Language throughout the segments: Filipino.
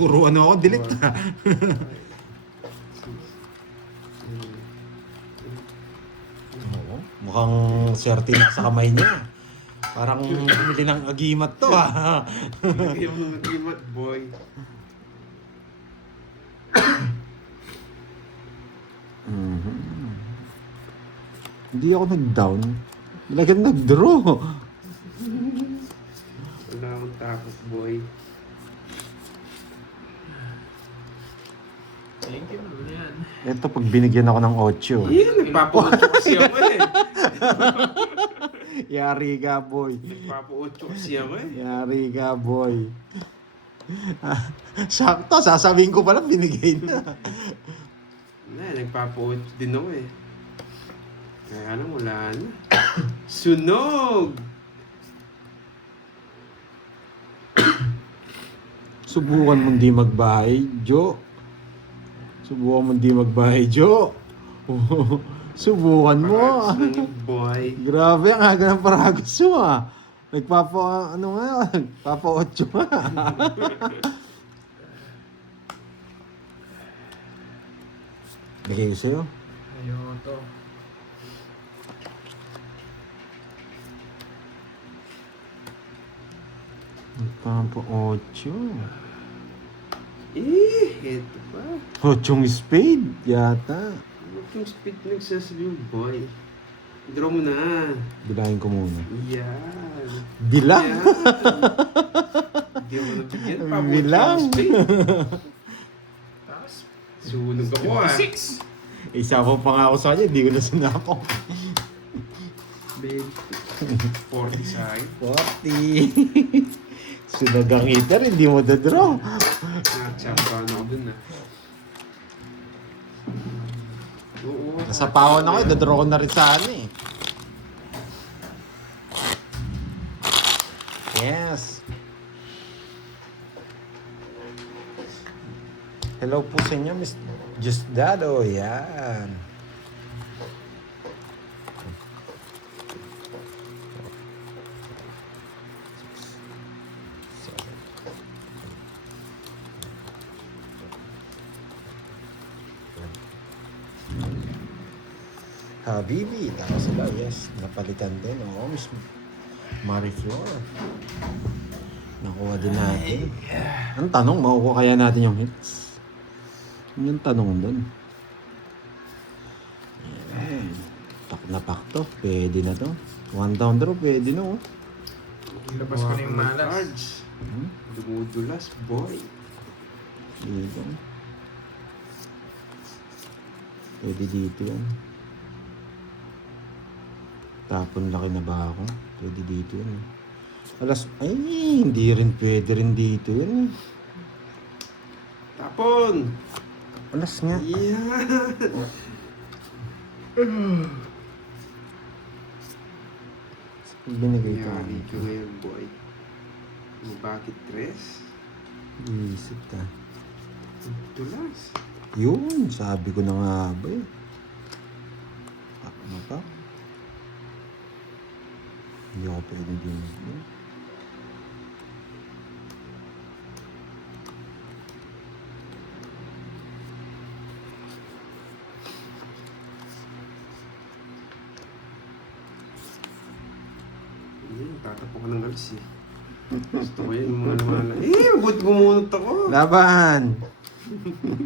Puro ano ako, delete na. Oo, mukhang swerte na sa kamay niya. Parang bumili ng agimat to ah. Yung mga gimat, boy. Hindi ako nag-down. Talagang nag-draw. Wala akong takot, boy. Thank you, ano yan. Ito pag binigyan ako ng 8. Nagpapa-8 kasi ako eh. Yari ka, boy. Nagpapa-8 kasi ako eh. Yari ka, boy. Sakto, sasabihin ko pala binigay na. Nagpapa-8 din ako eh. Kaya lang, wala na. Sunog! Subukan mong di magbahay, Jo. Subukan mong di magbahay, Jo. Subukan mo. Paragos lang yung boy. Grabe, ang aga ng paragos mo ah. Nagpapa, ano nga, nagpapa 8 nga. Bigay ko sa'yo. Ayun to. Nagpapa 8. Eto pa. 8 spade, yata. Ano yung speed nagsasabi yung boy? Draw mo na. Bilangin ko muna. Yan. Bilang? Yan. Hindi mo nabigyan. Pabuti Bilang. yung speed. Tapos, Sunog ako ah. 6. Isa pa nga ako sa kanya, hindi ko na sinako. 40 sa akin. 40. Sunagang hitter, hindi mo dadraw. Nakachamba na ako dun ah. Oo. Nasa pawon ako, dadraw ko na rin sana eh. Yes. Hello po sa inyo, Miss Justdado. Yan. Habibi, tapos sila, yes, napalitan din. Oo, Miss Mariflor. Nakuha din natin. Ang tanong, makukuha kaya natin yung hits? Yun yung tanong doon. Ayan. Tak na pak to, pwede na to. 1 down draw, pwede na oh. Labas ko na yung malas. Cards. Dumudulas, boy. Dito. Pwede dito yan. Tapon laki na ba ako? Pwede dito yan. Alas, ay, hindi rin pwede rin dito yan. Tapon! Alas nga. Yan! Binigay ko. Yari ko ngayon, boy. Bakit tres? Isip ka. Dulas. Yun, sabi ko na nga ba eh. Ano pa? Hindi ako pwede din. Tatapo ko ng alis eh. Gusto ko yun, mga namala. Ba't gumunot ako? Laban!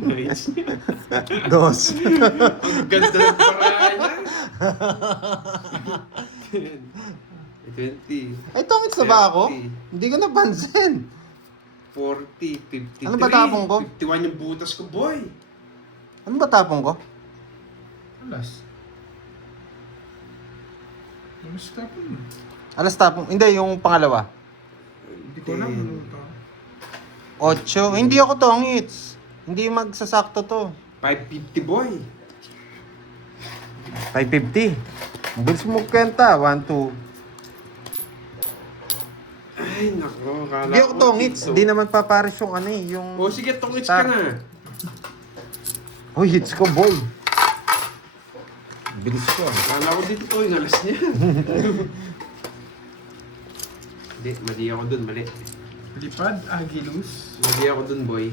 Nice. Dos! Ang ganda ng paraan niya. 20. Ay, tongits na ba ako? Hindi ko napansin. 40, 53. Ano ba tapong ko? 51 yung butas ko, boy. Ano ba tapong ko? Alas. Ano sa tapon? Alas tapong. Hindi, yung pangalawa. Hindi ko alam. Ano to? 8. Hindi ako tongits. Hindi magsasakto to. 550, boy. 550. Bilis mo kwenta. 1, 2. Ay, nako. Kala Hindi ako ko tongits. dito. Hindi naman papares yung ano eh. Yung... O, sige, tongits ka na. Oh, hits ko, boy. Bilis ko. Kala ko dito to yung alas niya. Hindi, mali ako dun, mali. Lipad, Agilus. Lagi ako dun, boy.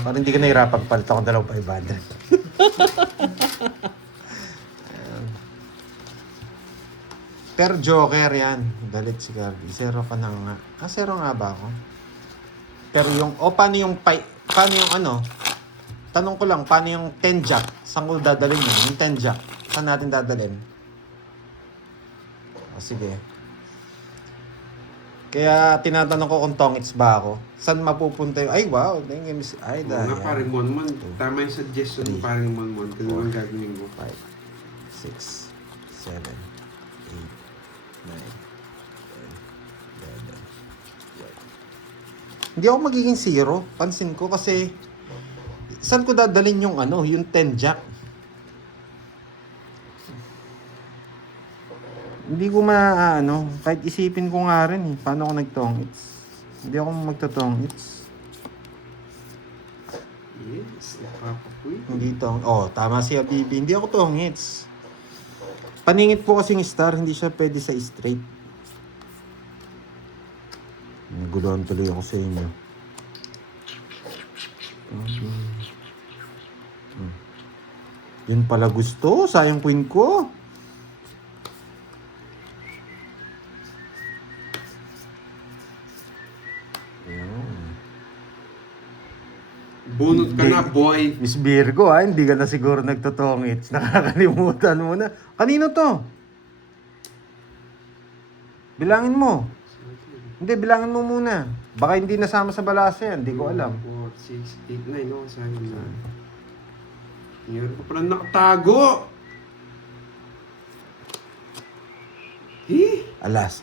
Para hindi ka nahirapan, palit ako dalawang 500. Ayan. Pero Joker yan. Galit si Kirby. Zero ka na nga. Zero nga ba ako? Pero yung, paano yung, paano yung ano? Tanong ko lang, paano yung 10 jack? Saan ko dadalhin yun? Yung 10 jack. Saan natin dadalhin? Sige. Kaya tinatanong ko kung tongits ba ako. Saan mapupunta yung... Ay, wow. Ay, Oo dahil. nga, paring Monmon. Tama yung suggestion mo, paring Monmon. Kasi naman gagawin ko. 5, 6, 7, 8, 9, 10, 11, 12. Hindi ako magiging zero. Pansin ko kasi... Saan ko dadalhin yung ano, yung 10 jack? Hindi ko ano, kahit isipin ko nga rin eh, paano ako nagtongits. Hindi ako magtotongits. Yes, ipapapuy. Hindi tama si Habibi. Hindi ako tongits. Paningit po kasing star, hindi siya pwede sa straight. Naguluhan tuloy ako sa inyo. Yun pala gusto, sayang queen ko. Bunot ka na, boy. Miss Virgo hindi ka na siguro nagtotongits. Nakakalimutan mo na. Kanino to? Bilangin mo. Hindi, bilangin mo muna. Baka hindi nasama sa balasa yan, hindi ko alam. 4, 6, 8, 9, no? Saan na? Meron ko pala nakatago! Alas.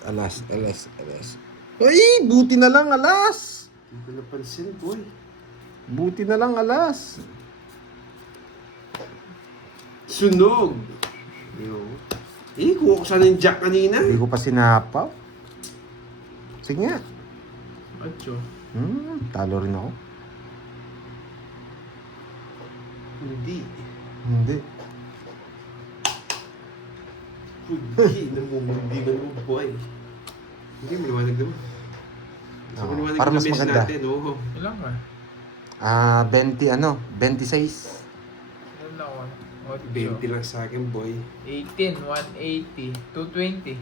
Ay, buti na lang, alas! Hindi ko napansin, boy. Buti na lang, alas. Sunog! Yo. Kuha ko sana yung jack kanina. Hindi ko pa sinapaw. Sige nga. Ocho. Talo rin ako. Hindi. Hindi. Hindi. Namumundi ka naman, boy. Hindi, maliwanag naman. So, Oo, maliwanag para yung mas mess maganda. natin, oh. Ilan ka? 26. Ilan ako? 20 lang sa akin, boy. 18, 180, 220.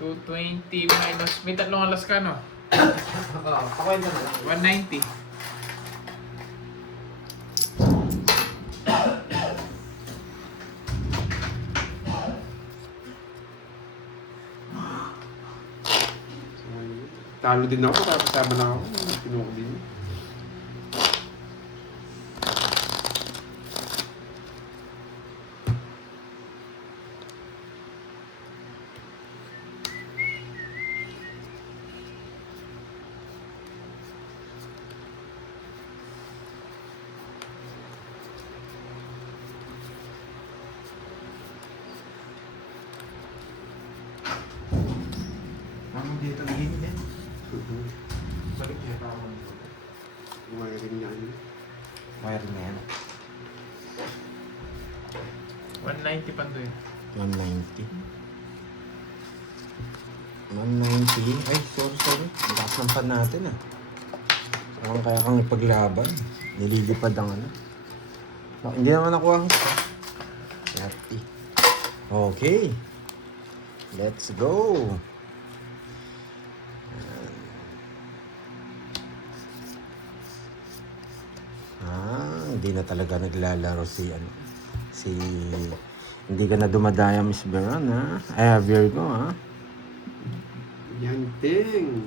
220 minus, may tatlong alas ka, no? Pakwenta na. 190. Talo din ako, kasama na ako. Pinuha ko din. Ano dito naging din? Balik niya pa ako. Wiring niya. Wire na yan. 190 pandoy. 190. 190. Ay, sorry. Ang lakas ng pan natin Parang kaya kang ipaglaban. Nililipad ang ano. Hindi naman ako ang 30. Okay. Let's go. Hindi na talaga naglalaro si hindi ka na dumadaya, Miss Veron, Virgo, Yanting.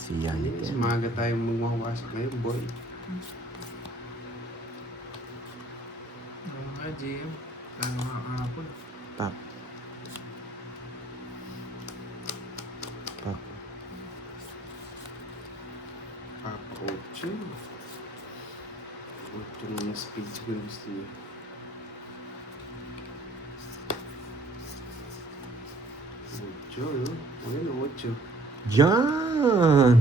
si Yes, Yanting. maaga tayong magwawasak ngayon, boy. Oo nga, Jim. Ano nga kahapon? Pak. Papa 8. 8 ng speed siguro gusto niya. Ocho, no? Ayun, 8. Yan!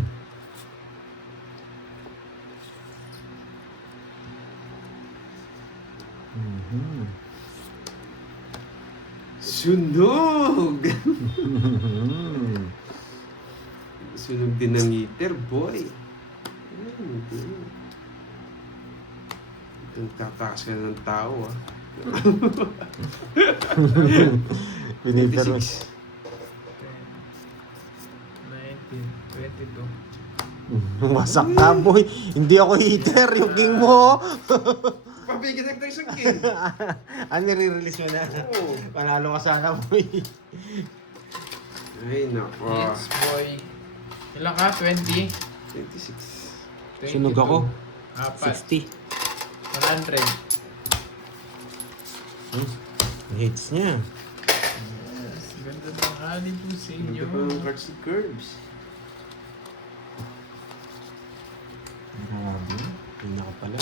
Sunog! Sunog din ng heater, boy. Hindi. Itong tatakas ka ng tao, ah. Binibiro. 26. 19, 22. Wasak ka, boy. Hindi ako heater. Yung king mo. Pabigyan tayo isang king. Nire-release mo na. Oo. Panalo ka sana, boy. Ay, nako. Hits, boy. Ilan ka? 20? 26. 22. Sunog ako. 4. 60. 100. Hits niya. Yes, ganda ng hali po sa inyo. Ganda pa ng cards ni Curbs. Grabe. Pinya ka pala.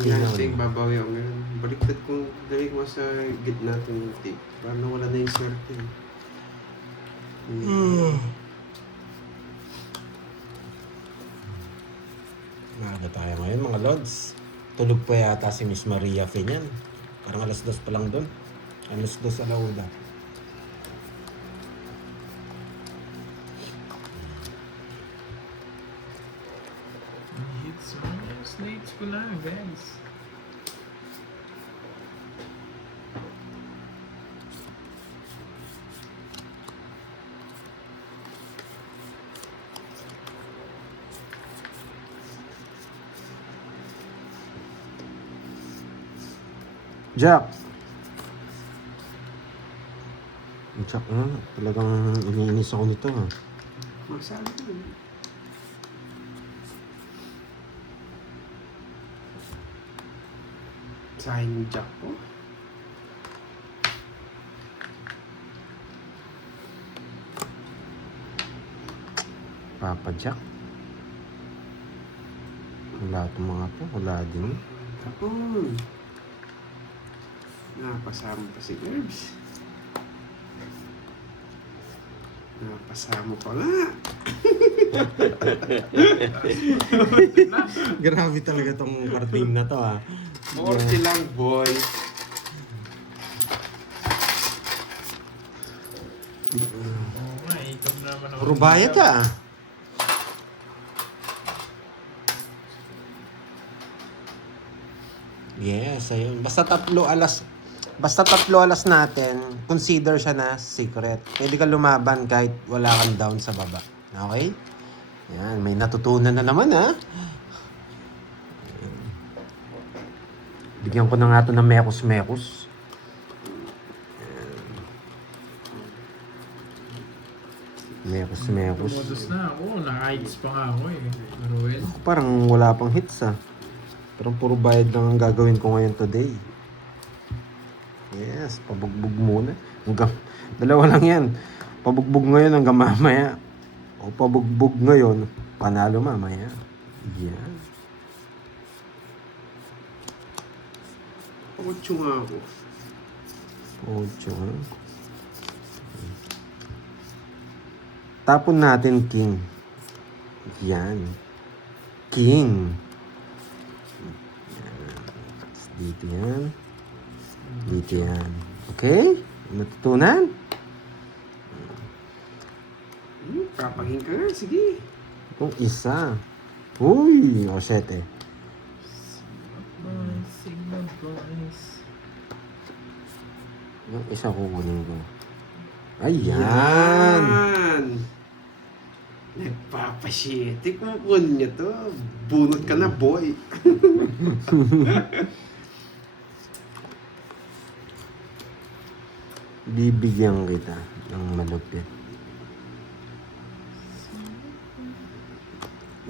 Yan, take, babawi ako ngayon. Baliktad kong dali ko sa gitna itong take. Para nawala na yung swerte. Maaga tayo ngayon, mga lods. Tulog pa yata si Miss Maria Finian. Parang alas 2 pa lang doon. Alas 2 sa Lauda. Hits mo. Slates ko lang, guys. Jack! Jack, talagang iniinis ako nito. Masabi ko. Sayang yung jack ko. Papa Jack. Wala itong mga to. Wala din. Tapon. Napasama pa si Curbs. Napasama pa nga. Grabe talaga tong carding na to, 40 lang, boy. Oo nga, ikot naman ako. Puro bayad Yes, ayun. Basta tatlo alas natin, consider siya na secret. Pwede ka lumaban kahit wala kang down sa baba. Okay? Yan, may natutunan na naman, Bigyan ko na nga ito ng mekos-mekos. Mekos-mekos. Tumodus na ako. Naka-hits pa nga ako eh. Pero well. Parang wala pang hits, Parang puro bayad lang ang gagawin ko ngayon today. Yes, pabugbog muna. Dalawa lang yan. Pabugbog ngayon hanggang mamaya. O pabugbog ngayon, panalo mamaya. Yan. Ocho nga ako. Ocho, Tapon natin king. Yan. King. Yan. Dito yan. Dito yan. Okay? Natutunan? Papahin ka nga, sige. Kung isa. Uy! O, 7. Signal boys. Yung isa kukunin ko. Ayan! Yan! Nagpapasyete kung niya to. Bunot ka na, boy. Bibigyan kita ng malupit.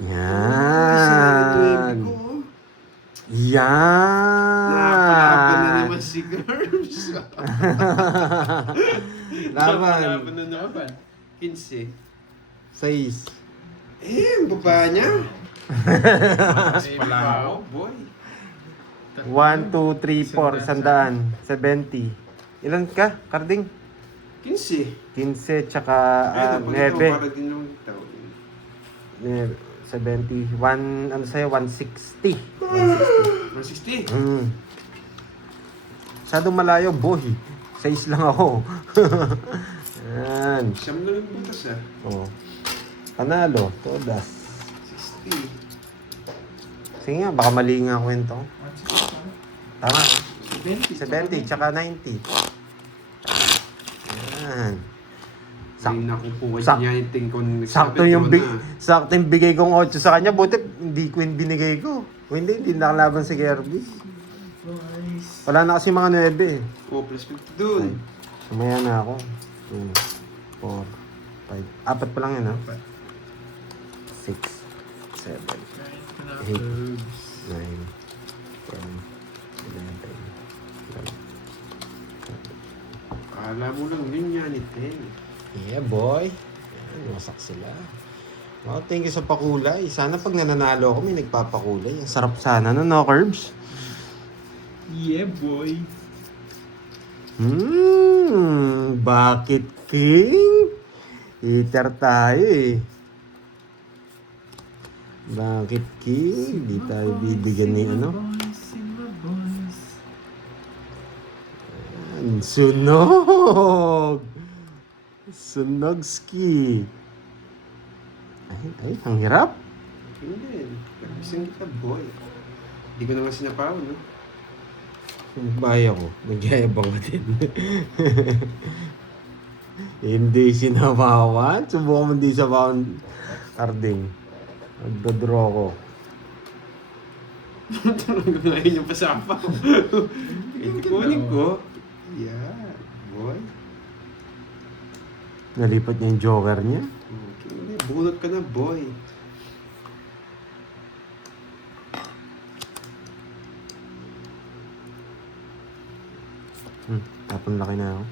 Yan! Nakapalaban na Yan! naman si Curbs. Laban! Nakapalaban na naman. 15. 6. Ang baba niya. Mas Pala ako, boy. 1, 2, 3, 4, 100. 70. Ilan ka, Carding? 15. 15, tsaka Para 9. din naman ito. 70. 1, ano sa'yo? 160. 160. Masyadong malayo, boy. 6 lang ako. Yan. Siyam lang yung butas ah. Oh. Panalo. Todas. 60. Sige nga, baka mali nga kwento. Tama. 70. 70, tsaka 90. Yan. Ay, naku po, sak- kasi niya yung Sakto yung bigay kong 8 sa kanya. Buti hindi ko yung binigay ko. O hindi nakalaban si Kirby. Boys. Wala na kasi mga 9 eh. Oh, plus 50 dun. Sumaya na ako. 2, 4, 5. Apat pa lang yun ha. 6, 7, Kain ko na, Eight. herbs. 9, 10, 11, 12. Akala mo lang yun yan, Ten. Yeah, boy. Yan, wasak sila. Oh, thank you sa pakulay. Sana pag nananalo ako, may nagpapakulay. Ang sarap sana, no, Curbs? Yeah, boy. Bakit, King? Eater tayo eh. Bakit, King? Di tayo bibigyan ni ano? Yan, sunog! Sunogski. Ay, ang hirap. Hindi. Nagising kita, boy. Hindi ko naman sinapaw, no? Bahay ako. Nagyayabang ka din. Hindi sinabawan. Subukan mo hindi sabawan. Carding. Nagdodraw ko. Talagang ngayon yung pasapaw. Hindi kunin ko. Yeah, boy. Nalipat niya yung joker niya. Okay, hindi. Bunot ka na, boy. Tapon laki na ako.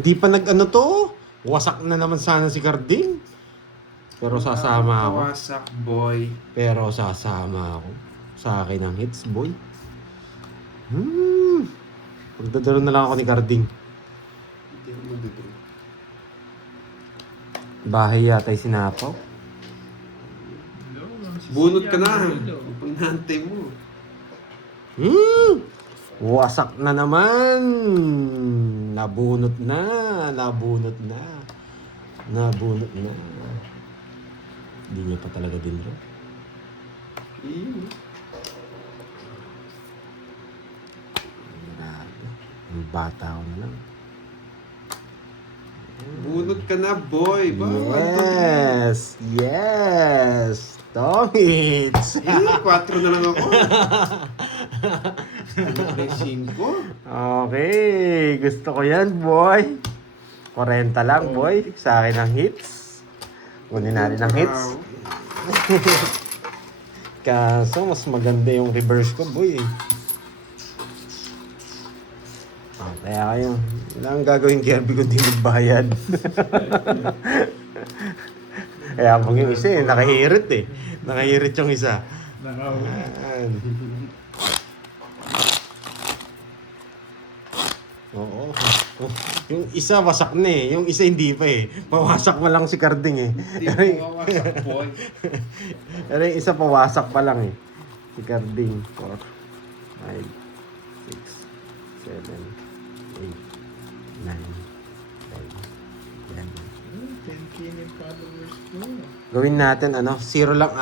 Hindi pa nag-ano to. Wasak na naman sana si Carding. Pero sasama ako. Kawasak, boy. Pero sasama ako. Sa akin ang hits, boy. Magdadaro na lang ako ni Carding. Hindi ako magdodro. Bahay yata yung sinapaw. Bunot ka na. Pag nahantay mo. Wasak na naman. Nabunot na. Nabunot na. Nabunot na. Hindi niya pa talaga din ro. Iyo. Grabe. Ang bata ko na lang. Bunot ka na, boy. Ba? Yes! Yes! Tomits! 4 na lang ako. Ano ka na yung 5? Okay, gusto ko yan, boy. 40 lang, boy. Sa akin ang hits. Kunin natin ang hits. Kaso, mas maganda yung reverse ko, boy. Kaya kayo, wala ang gagawin Kirby kundi magbayad. Kaya pag yung isa eh, nakahirit eh. Nakahirit yung isa. Ayan. Oo. Yung isa wasak na eh. Yung isa hindi pa eh. Pawasak pa lang si Carding eh. Hindi mo mawasak, boy. Pero yung isa pawasak pa lang eh. Si Carding. 4, 5, 6, 7, 8, 9, 10, 11. 10K na yung followers ko. Gawin natin ano, 0 lang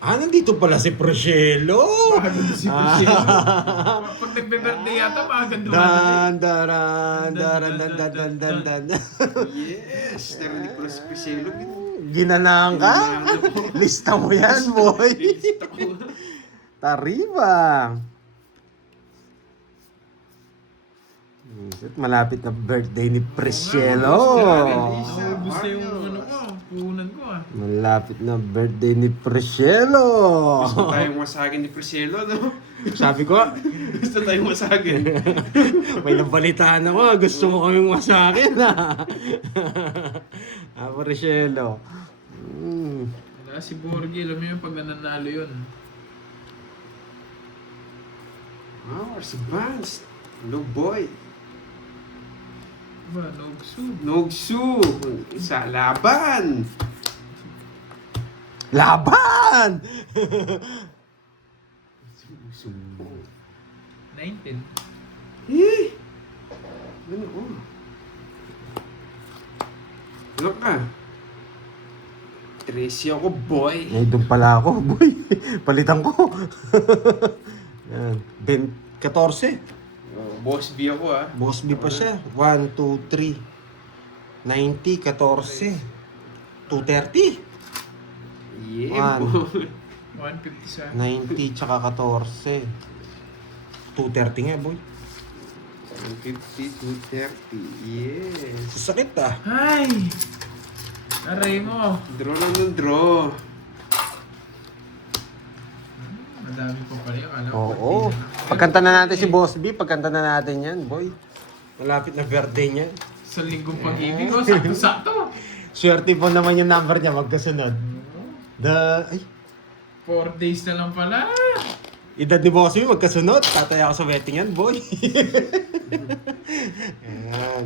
nandito pala si Prochelo. Bago si Priscilla. Pag nagbe-birthday yata, maganda Dan daran daran dan dan dan dan dan. Yes! Narinig ko na si Priscilla. Ginanang ka? Lista mo yan, boy. Lista ko. Tariba. Malapit na birthday ni Priscelo. Naubos na yung ano ko, puhunan ko ah. Malapit na birthday ni Priscelo. Gusto tayong masagin ni Priscilla, no? Sabi ko, Gusto tayong masagin. may nabalitaan ako. Gusto mo kaming masakin, ha? Priscelo. Wala si Borgie, alam mo yung pag nananalo yun. Wow, our advanced. Hello, boy. Diba, Nogsu. Nogsu. Isa, laban. Laban! Sumbong. 19. Eh! Ano ko? Ano ka? 13 ako, boy. Eh, doon pala ako, boy. Palitan ko. Yan. 14. Oh, boss B ako ah. Boss B pa siya. 1, 2, 3. 90, 14. 230. Yeah, One. boy. 150 sa... 90 tsaka 14. 230 nga, boy. 150, 230. Yes. Sakit ah. Ay! Aray mo. Draw lang ng draw. Madami pa pala yung alam Oo. Pagkanta na natin si Boss B. Pagkanta na natin yan, boy. Malapit na birthday niya. Sa linggong pag-ibig ko, sakto-sakto. Swerte po naman yung number niya. Magkasunod. Ay. 4 days na lang pala. Edad ni Boss B, magkasunod. Tataya ako sa wedding yan, boy. Ayan.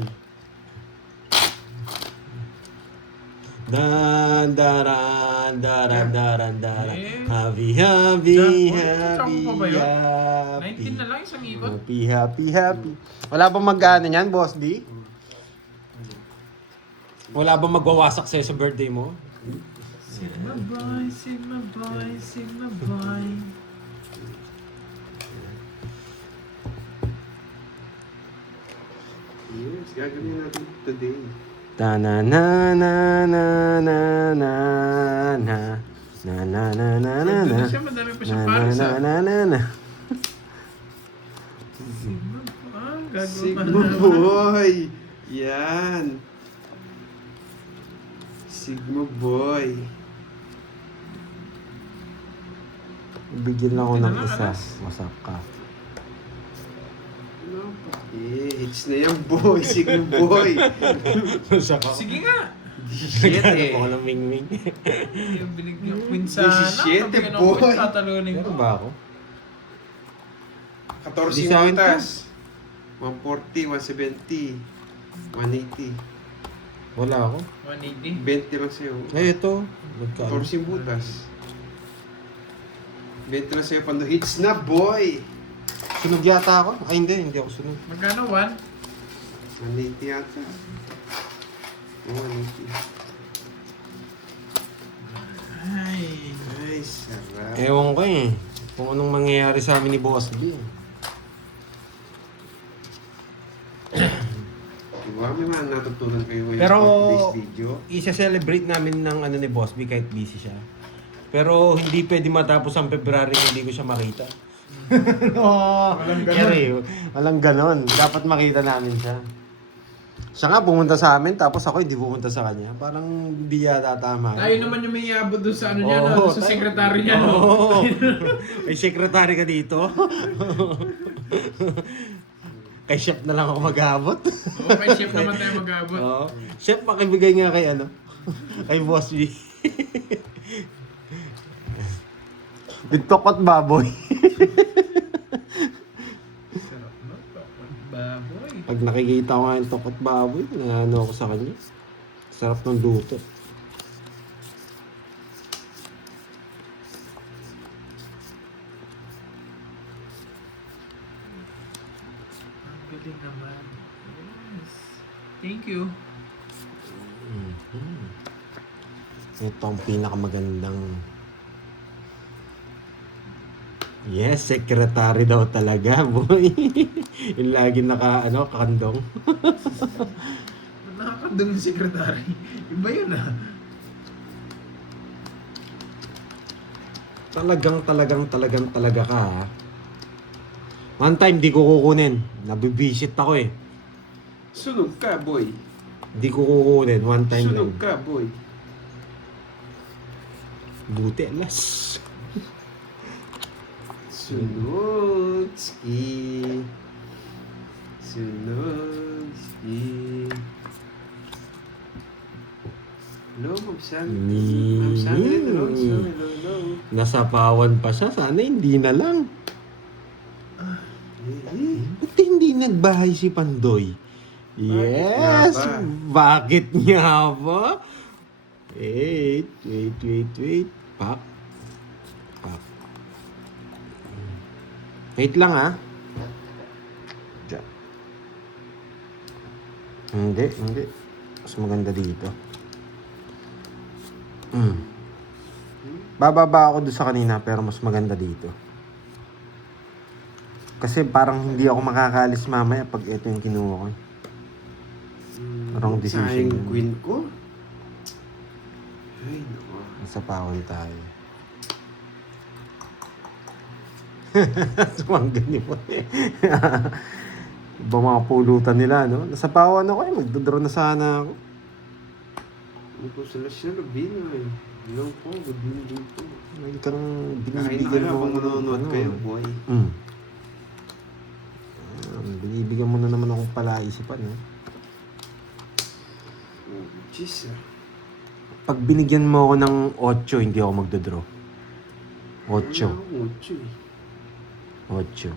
Dan, daran, daran, daran, daran. Happy, happy, happy, Tsaka pa ba yun? happy. 19 na lang isang ikot. Happy, happy, happy. Wala bang mag-ano niyan, Boss D? Wala bang magwawasak sa'yo sa birthday mo? Sigma boy, Sigma boy, Sigma boy. Yes, gagawin natin today. Ta na na na na na na na na na na na na Ito na na siya, madami pa siya na para na sa... na na na. Sigma boy, gagawa pa Sigma naman. boy! Yan! Sigma boy! Bigyan lang ako ng Tingnan isa. alas. Wasak ka. Ano? Eh, hits na yan boy! Sigma boy! Wasak ka. Sige nga. Shit Naghanap eh! ako ng mingming. Yung binigyan ko queen sana. 17, Sabi ko, boy. queen, tatalunin Meron ko. ba ako? 14 Di sa akin butas. 140, 170, 180. Wala ako. 180. 20 lang sa'yo. Ay, ito. Magkano? 14 butas. 20 lang sa'yo. Pando hits na boy! Sunog yata ako? Ay, hindi ako sunog. Magkano 1? 180 yata. 180. Ay. Ay, sarap. Ewan ko eh. Kung anong mangyayari sa amin ni Boss B. Diba? May mga natutunan kayo ngayon Pero, sa this video. isa-celebrate namin ng ano ni Boss B kahit busy siya. Pero hindi pwede matapos ang February kung hindi ko siya makita. No, Walang ganon. Yari, walang ganon. Dapat makita namin siya. Siya nga pumunta sa amin tapos ako hindi pumunta sa kanya. Parang hindi yata tama. Tayo naman yung may iabot doon sa ano niya, Oo, no? Doon sa tayo- sekretary niya, no? Oo. May secretary ka dito. Kay chef na lang ako mag-abot. Oo, kay chef naman tayo mag-abot. Oo. Chef, pakibigay nga kay ano? Kay Boss B. With tokot baboy. Sarap, no? Baboy. Pag nakikita ko nga yung tokot baboy, ano ako sa kanya. Sarap ng luto. Ang galing naman. Yes. Thank you. Ito ang pinakamagandang... Yes, secretary daw talaga, boy. Yung lagi kakandong. Ba't nakakandong yung sekretary? Iba yun, ah. Talaga ka, ha? One time, di ko kukunin. Nabibisit ako eh. Sunog ka, boy. Di ko kukunin. One time Sunog lang. ka, boy. Buti, alas. Sunog, ski. Sunog, ski. Hello, Mabsang. Ni- Mabsang, hello, hello. Nasapawan pa siya. Sana hindi na lang. Ba't hindi nagbahay si Pandoy? Yes! Bakit nga ba? Wait. Pak. Wait lang, ha? Diyan. Hindi. Mas maganda dito. Bababa ako doon sa kanina pero mas maganda dito. Kasi parang hindi ako makakaalis mamaya pag ito yung kinuha ko. Wrong decision. Sayang yun. queen ko. Ay, naku. Nasa pawan tayo. Sumanggan mo eh. Iba mga pulutan nila, no? Nasa pawan ako eh. Magdodraw na sana ako. Ano po sila siya, Rubino eh. Hello po, good evening po. May kang Kain na binibigyan kayo mo. habang manonood kayo, boy. Binibigyan mo na naman akong palaisipan, no? Oh, jeez ah. Pag binigyan mo ako ng 8, hindi ako magdodraw. 8. Wala akong mucho eh. 8.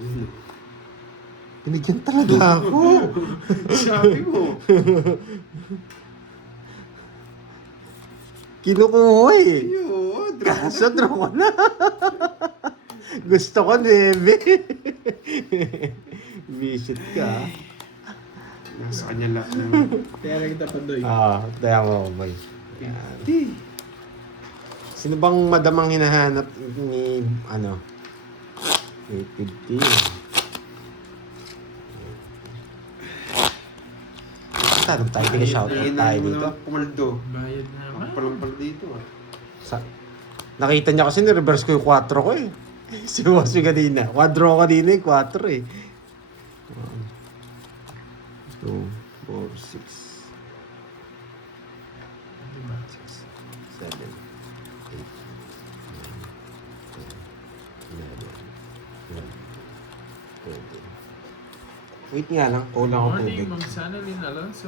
Ano? Binigyan talaga ako. Sabi mo. Kinukuha eh. Ayun, Kaso draw ko na. Gusto ko 9. Visit ka. nasa kanya lahat na. Kaya lang kita pa doy. Daya mo ako, boy. Sino bang madamang hinahanap ni, 850? Saan tayo? Shoutout tayo dito. Pumaldo. Bayad na Ako naman. palang pala dito ah. Nakita niya kasi ni-reverse ko yung 4 ko eh. Si Bossy kanina. Quadro ko kanina eh, 4 eh. 1, 2, 4, 6, Diba? 7, 8, 9, 10, 11, 12. Wait nga lang, kulang ako Morning, tubig. Ma'am Sanalyn Alonso.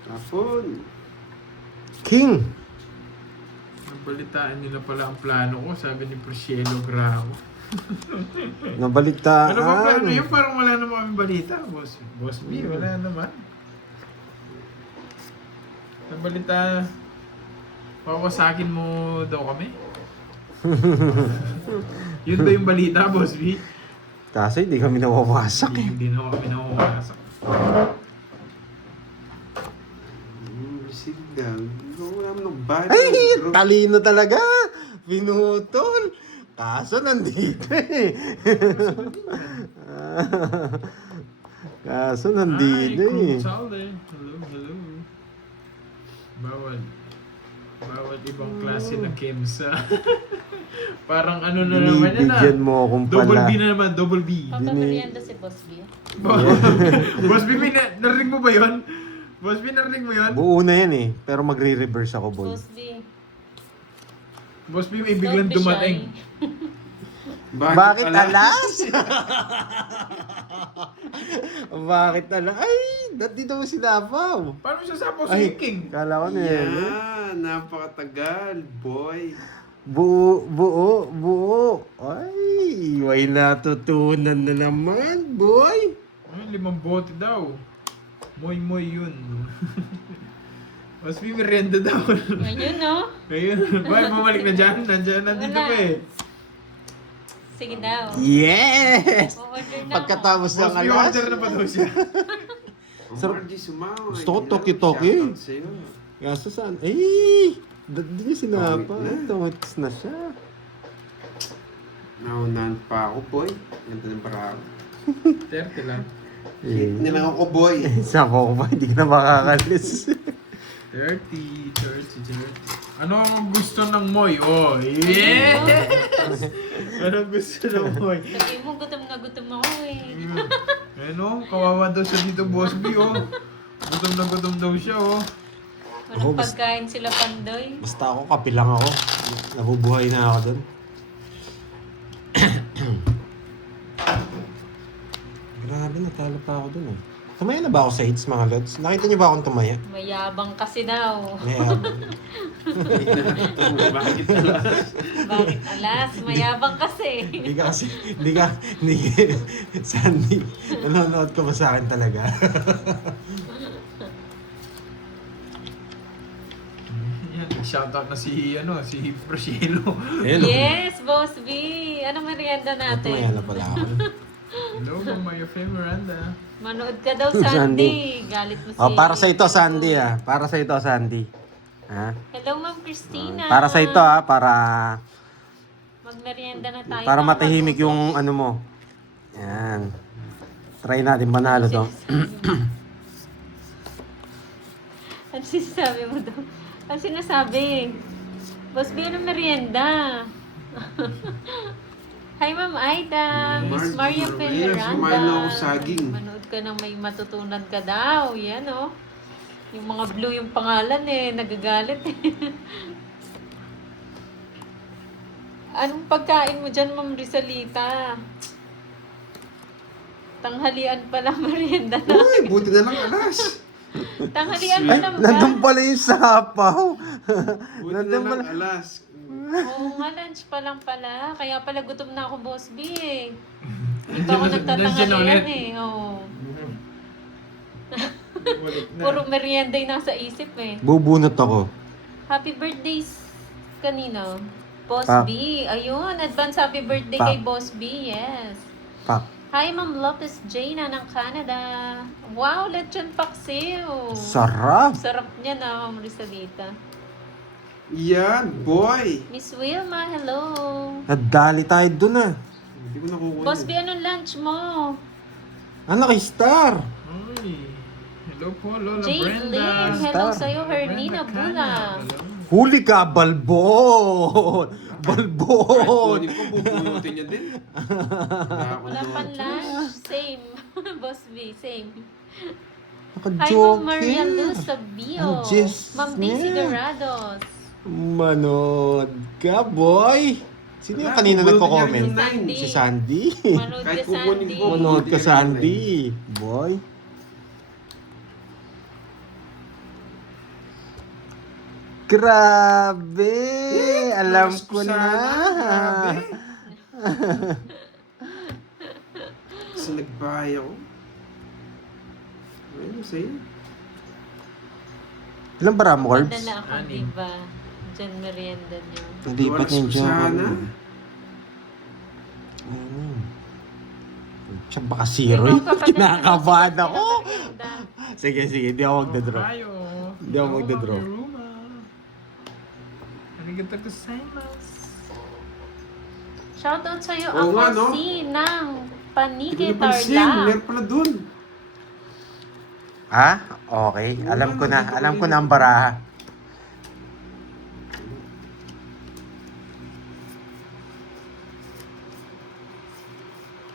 Kapon. King! Nabalitaan niyo na pala ang plano ko, sabi ni Precielo Grau. Nabalitaan. Ano ba plano yun? Parang wala naman kami balita, boss. Boss B, wala naman. Nabalita, pawasakin mo daw kami? Yun ba yung balita, boss B? Kasi hindi kami nawawasak eh. Hindi na kami nawawasak. Receive daw. Wala mo nagbayad. Ay, talino talaga. Pinutol. Kaso nandito eh. Kaso nandito eh. Ay, Salde. Hello. Bawal ibang klase ng Kemsa. Parang ano na naman yan ah. Binibigyan mo akong Double pala. B na naman, double B. Papamerienda si Boss B. Boss B, narinig mo ba yun? Boss B, narinig mo yun? Buo na yan eh. Pero magre-reverse ako, boy. Boss B. Boss B, may biglang Don't be dumating. shy. Bakit alas? Bakit alas? Ay, dito mo sinapaw. Paano siya sa Ay, King? kala ko na yan. eh. Yan, napakatagal, boy. Buo. Ay, may natutunan na naman, boy. Ay, 5 bote daw. Moy yun. Boss B, merienda daw. Ngayon, no? Ngayon, boy, bumalik na dyan. Nandito Wala. pa eh. Sige daw. Yes! O-order na Pagkatapos ng Boss B, alas. order na pa daw siya. Sir, Margie Sumao. gusto ko Hello, toki-toki. shoutout sa'yo. Kaso saan? Ay! Di niya sinapa. Tawid na. Tawits na siya. Naunahan pa ako, boy. Ganda ng parang. 30 lang. Hit nilang ako, boy. Saan ko ba? Hindi ka na makakalis. 30. Ano ang gusto ng Moy? Oh, yeah! Ano ang gusto ng Moy? Sabi mo, gutom na gutom ako eh. Ano? Kawawa daw siya dito, Boss B, oh. Gutom na gutom daw siya, oh. Walang Oh, pagkain sila Pandoy. Basta ako, kapilang ako. Nabubuhay na ako doon. Grabe, natalo pa ako doon eh. Tumaya na ba ako sa hits mga lods? Nakita niyo ba akong tumaya? Mayabang kasi daw. Mayabang. Bakit alas? Bakit alas? Mayabang kasi. Hindi ka, Sandy, nanonood ka ba sa akin talaga? Yan, shoutout na si Prosielo. Ayun, Yes, Boss B. Anong merienda tumaya na natin? pala ako. Hello, Mama, your favorite Miranda. Manood ka daw, Sandy. Sandy. Galit mo si... Oh, para sa ito, Sandy ah. Para sa ito, Sandy. Ha? Hello, Ma'am Christina. Para sa ito ah, para Magmerienda na tayo. para mga matahimik bagudos. yung ano mo. Yan. Try natin manalo to. Ano sinasabi mo daw? Ano sinasabi? Boss B, anong merienda? Hi, Ma'am Aida. Miss Maria Peñaranda. Kumain na ako saging. Manood ka ng may matutunan ka daw. Yan, oh. Yung mga blue yung pangalan eh. Nagagalit eh. Anong pagkain mo dyan, Ma'am Rizalita? Tanghalian pala, merienda na. Uy, buti na lang alas. Tanghalian pa lang ba? Nandun pala yung sapaw. Buti na Nandun lang pala. alas. Oo nga, lunch pa lang pala. Kaya pala gutom na ako, Boss B eh. Hindi pa ako nagtatanghalian eh. Oo. Balik na. Puro merienda yung nasa isip eh. Bubunot ako. Happy birthdays kanino? Boss Pak. B. Ayun, advance happy birthday Pak. kay Boss B. Yes. Pak. Hi, Ma'am Lopez Jaina ng Canada. Wow, lechon paksiw. Sarap. Sarap niya na, Ma'am Rizalita. Yan, boy. Miss Wilma, hello. Nadali tayo dun ah. Hindi ko nakukuha. Boss B, anong lunch mo? Ang laki star. Uy. Hello po, Lola Jade Brenda. Lim, hello Star. sa'yo, Herlina Brenda Bula. Cana. Hello. Huli ka, balbon. Balbon. Kunin ko, bubunutin niya din. Wala pang lunch. Same. Boss B, same. Hi, Naka-joke. Ma'am Maria Luz Sabio. Ang Diyos Ma'am niya. Daisy Garados. Manood ka, boy. Sino yung kanina Bubunutin nagko-comment? niya yung nine. Si Sandy. Manood Kahit ka, kukunin Sandy. ko. Manood ka, Sandy. Boy. Grabe! Alam Diyos ko sana. na. Grabe. Kasi nagbahay ako. Ano sa'yo? Ilan bara mo, Carbs? Ganda na ako, Anim. diba? Diyan merienda niyo. Nalipat niya yung Oras ko sana. Siya baka zero eh. Kinakabahan ako. Merienda. Sige, hindi ako magdadraw. Ohio. Hindi ako Hello, magdadraw. Mami Ruma. Arigato gozaimasu. Shoutout sa'yo, Oo nga, ako no? si ng Hindi Panike ko napansin. Tarlac. Meron pala dun. Ha? Okay. Alam ko na. Alam ko na ang baraha.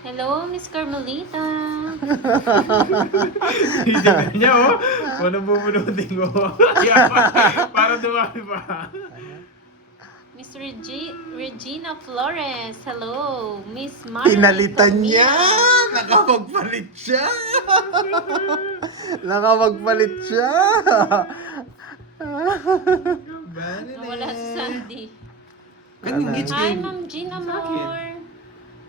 Hello, Miss Carmelita. Hindi ka niya, oh. Ano bubunutin ko? Para dumami pa. Miss Regina Flores. Hello. Miss Marley Pinalitan niya! Camila. Nakapagpalit siya! Nakapagpalit siya! Nawala si Sandy. Ano yung hits Hi, game? Ma'am Gina Moore.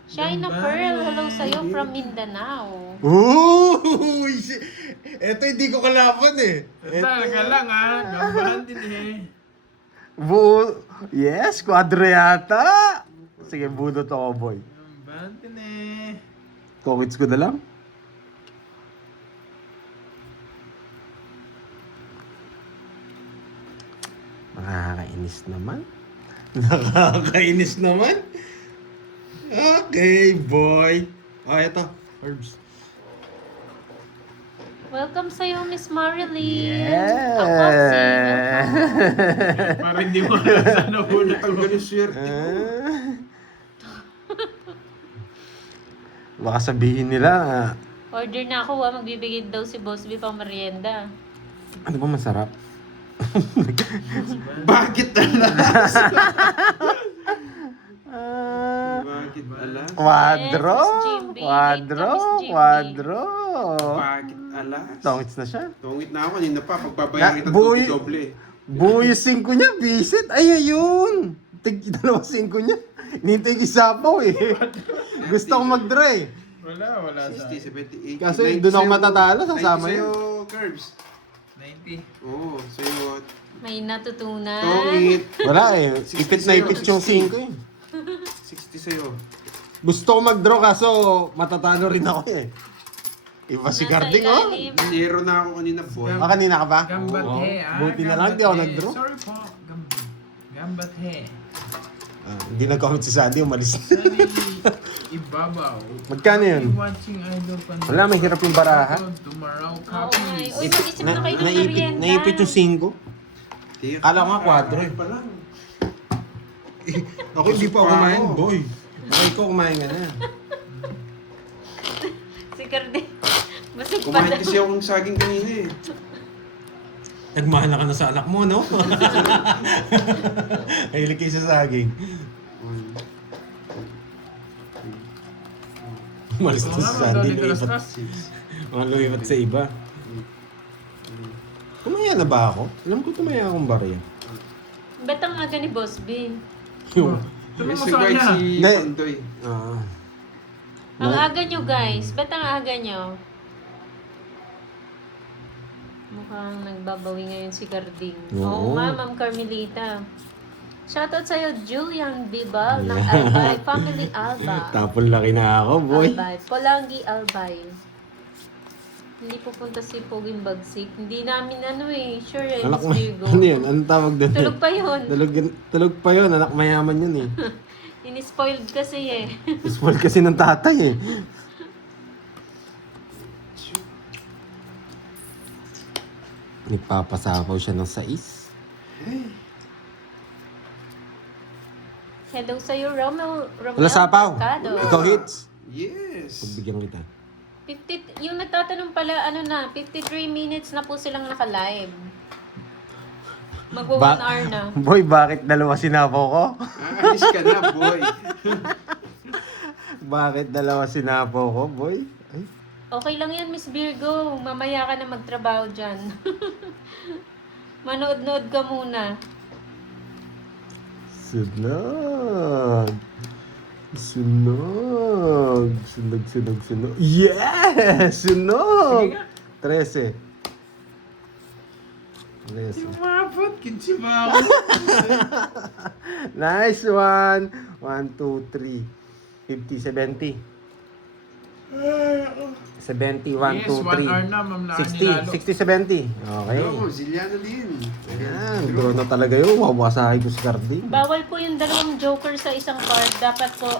Shina Pearl, hello sa'yo from Mindanao. Uy! Eto hindi ko kalaban eh. Talaga lang, ha. Gambahan din eh. Yes, quadro yata. Sige, bunot ako, boy. Gambahan din eh. Kokits ko na lang. Nakakainis naman. Nakakainis naman. Okay, boy. Eto. Herbs. Welcome sa'yo, Miss Marilyn. Yeah. Ako si... Para hindi mo alam saan nabunot Ang ko. ganun swerte ko. Baka sabihin nila, Order na ako, magbibigay daw si Boss B pang merienda. ano ba masarap? Bakit alas? Ah, Bakit alas? Quadro? Yes, Miss Jimby. Quadro? Miss Jimby. Quadro? Bakit alas? Malas. Tongits na siya. Tungit na ako, kanina pa. Pagbabayaran kita Buhay. doble. Buo yung 5 niya, visit. Ay, ayun. Dalawa 5 niya. Hinintay yung isapaw eh. Gusto ko mag-draw eh. Wala sa 60, 70, 80, Kasi 90 doon ako sa'yo. matatalo, sasama 90 yun. sa'yo, Curbs. 90. Oo, sa'yo. May natutunan. Tungit. Wala eh. 60 Ipit na sa'yo, ipit yung 5 eh. 60 sa'yo. Gusto ko mag-draw kaso matatalo rin ako eh. Iba si Nasa Carding oh. ilalim. Zero na ako kanina, boy. Ah, kanina ka ba? Gambat Oo. he. Buti na lang, di ako nag-draw. Sorry po. Gambat he. Hindi nag-comment si Sandy, umalis na. Sorry. Ibabaw. Magkano yun? Watching Idol Pandora. Wala, may hirap yung baraha. Tomorrow Oo nga eh. copies. Uy, mag-isip na kayo ng merienda. Naipit yung 5. Kala ko nga 4 eh. pa lang. Ako hindi pa Gusto pa kumain, ako. boy. Okay ko kumain ka na. Si Carding. Basig pa Kumain daw. kasi ako ng saging kanina eh. Nagmahal na ka na sa anak mo, no? Mahilig kayo sa saging. Umalis na Oo si nga, Sandy, Donnie lumipat. Trastas. Mga lumipat sa iba. Tumaya na ba ako? Alam ko tumaya akong barya. Ba't ang aga ni Boss B? Yung... Sabi May mo sa sigay kanya. si Hindi. Pandoy. Ah. Ang aga nyo guys. Ba't ang aga nyo? Mukhang nagbabawi ngayon si Carding. Oo Oo. nga, Ma'am Carmelita. Shoutout sa'yo, Julian Bibal ng Yeah. Albay. Family Alba. Tapon laki na ako, boy. Albay. Polangi Albay. Hindi pupunta si Poging Bagsik. Hindi namin sure eh, Anak Miss mo, Virgo. ano yun? Anong tawag doon? Tulog pa yun. Tulog pa yun, anak mayaman yun eh. Ini-spoiled kasi eh. Spoiled kasi ng tatay eh. Nagpapasapaw siya ng 6. Hello sa'yo, Romel Wala sapaw. Mercado. Ikaw hits. Yes. Pagbigyan kita. 50, yung nagtatanong pala, 53 minutes na po silang naka-live. Magwa 1 hour na. Boy, bakit dalawa sinapaw ko? Alis ka na, boy. Bakit dalawa sinapaw ko, boy? Ay, Okay lang yan, Miss Virgo. Mamaya ka na magtrabaho dyan. Manood-nood ka muna. sunog. Sunog. Sunog. Yes! Sunog! 13. 13. Umabot. Kinsi ba ako? Nice one! 1, 2, 3. 50, 70. 70, 1, 2, Yes, 1 hour 3. na, ma'am. Laan nilalo. 60, 60, 70. Okay. Oo, Ziliano din. Ayan, draw na talaga yun. Mawasahin ko si Carding. Bawal po yung dalawang joker sa isang card. Dapat po,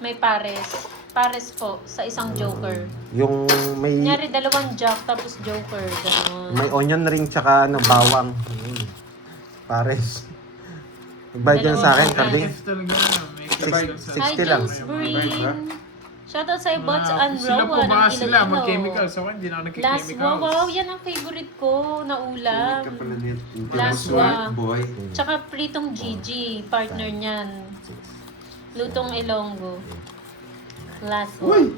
may pares. Pares po sa isang joker. Yung may Kunyari, dalawang jack tapos joker. Ganon. may onion ring tsaka bawang. Pares. Magbayad ka na sa akin, Dalawang Carding. Yes, talaga. May Sabay. chemical sa... 60 lang. James Green. Shoutout sa'yo, Bots and Sila po Rowan baka ng sila, Iloilo. mag-chemicals. Ako hindi na ako Last nagki-chemicals. wow, yan ang favorite ko na ulam. Ka pala net. Last Smart one. boy. Tsaka pritong Gigi, partner niyan. Lutong Ilonggo. Last Uy! one.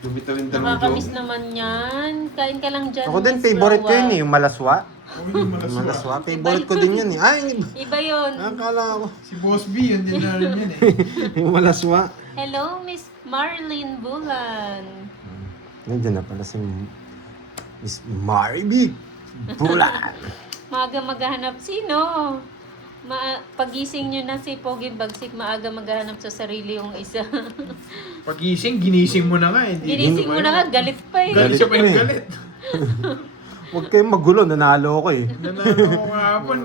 Lumitaw yung dalawang Nakakamiss joke. naman yan. Kain ka lang dyan. Ako din, Miss favorite ko Rowan. yun eh, yung malaswa. Ako hindi malaswa. Malaswa, favorite ko din yun eh. Ay, Iba yun. akala ko. Si Boss B, yun din na rin yun eh. Yung malaswa. Hello, Miss Marlene Bulan. Nandiyan na pala si Miss Maribig Bulan. Maaga maghahanap. Sino? Pagising nyo na si Pogi Bagsik, maaga maghahanap sa sarili yung isa. Pagising, ginising mo na nga. Hindi Ginising mo na nga, galit pa eh. Galit siya pa yung Galit eh. galit. Huwag kayong magulo, nanalo ko eh. Nanalo ko kahapon.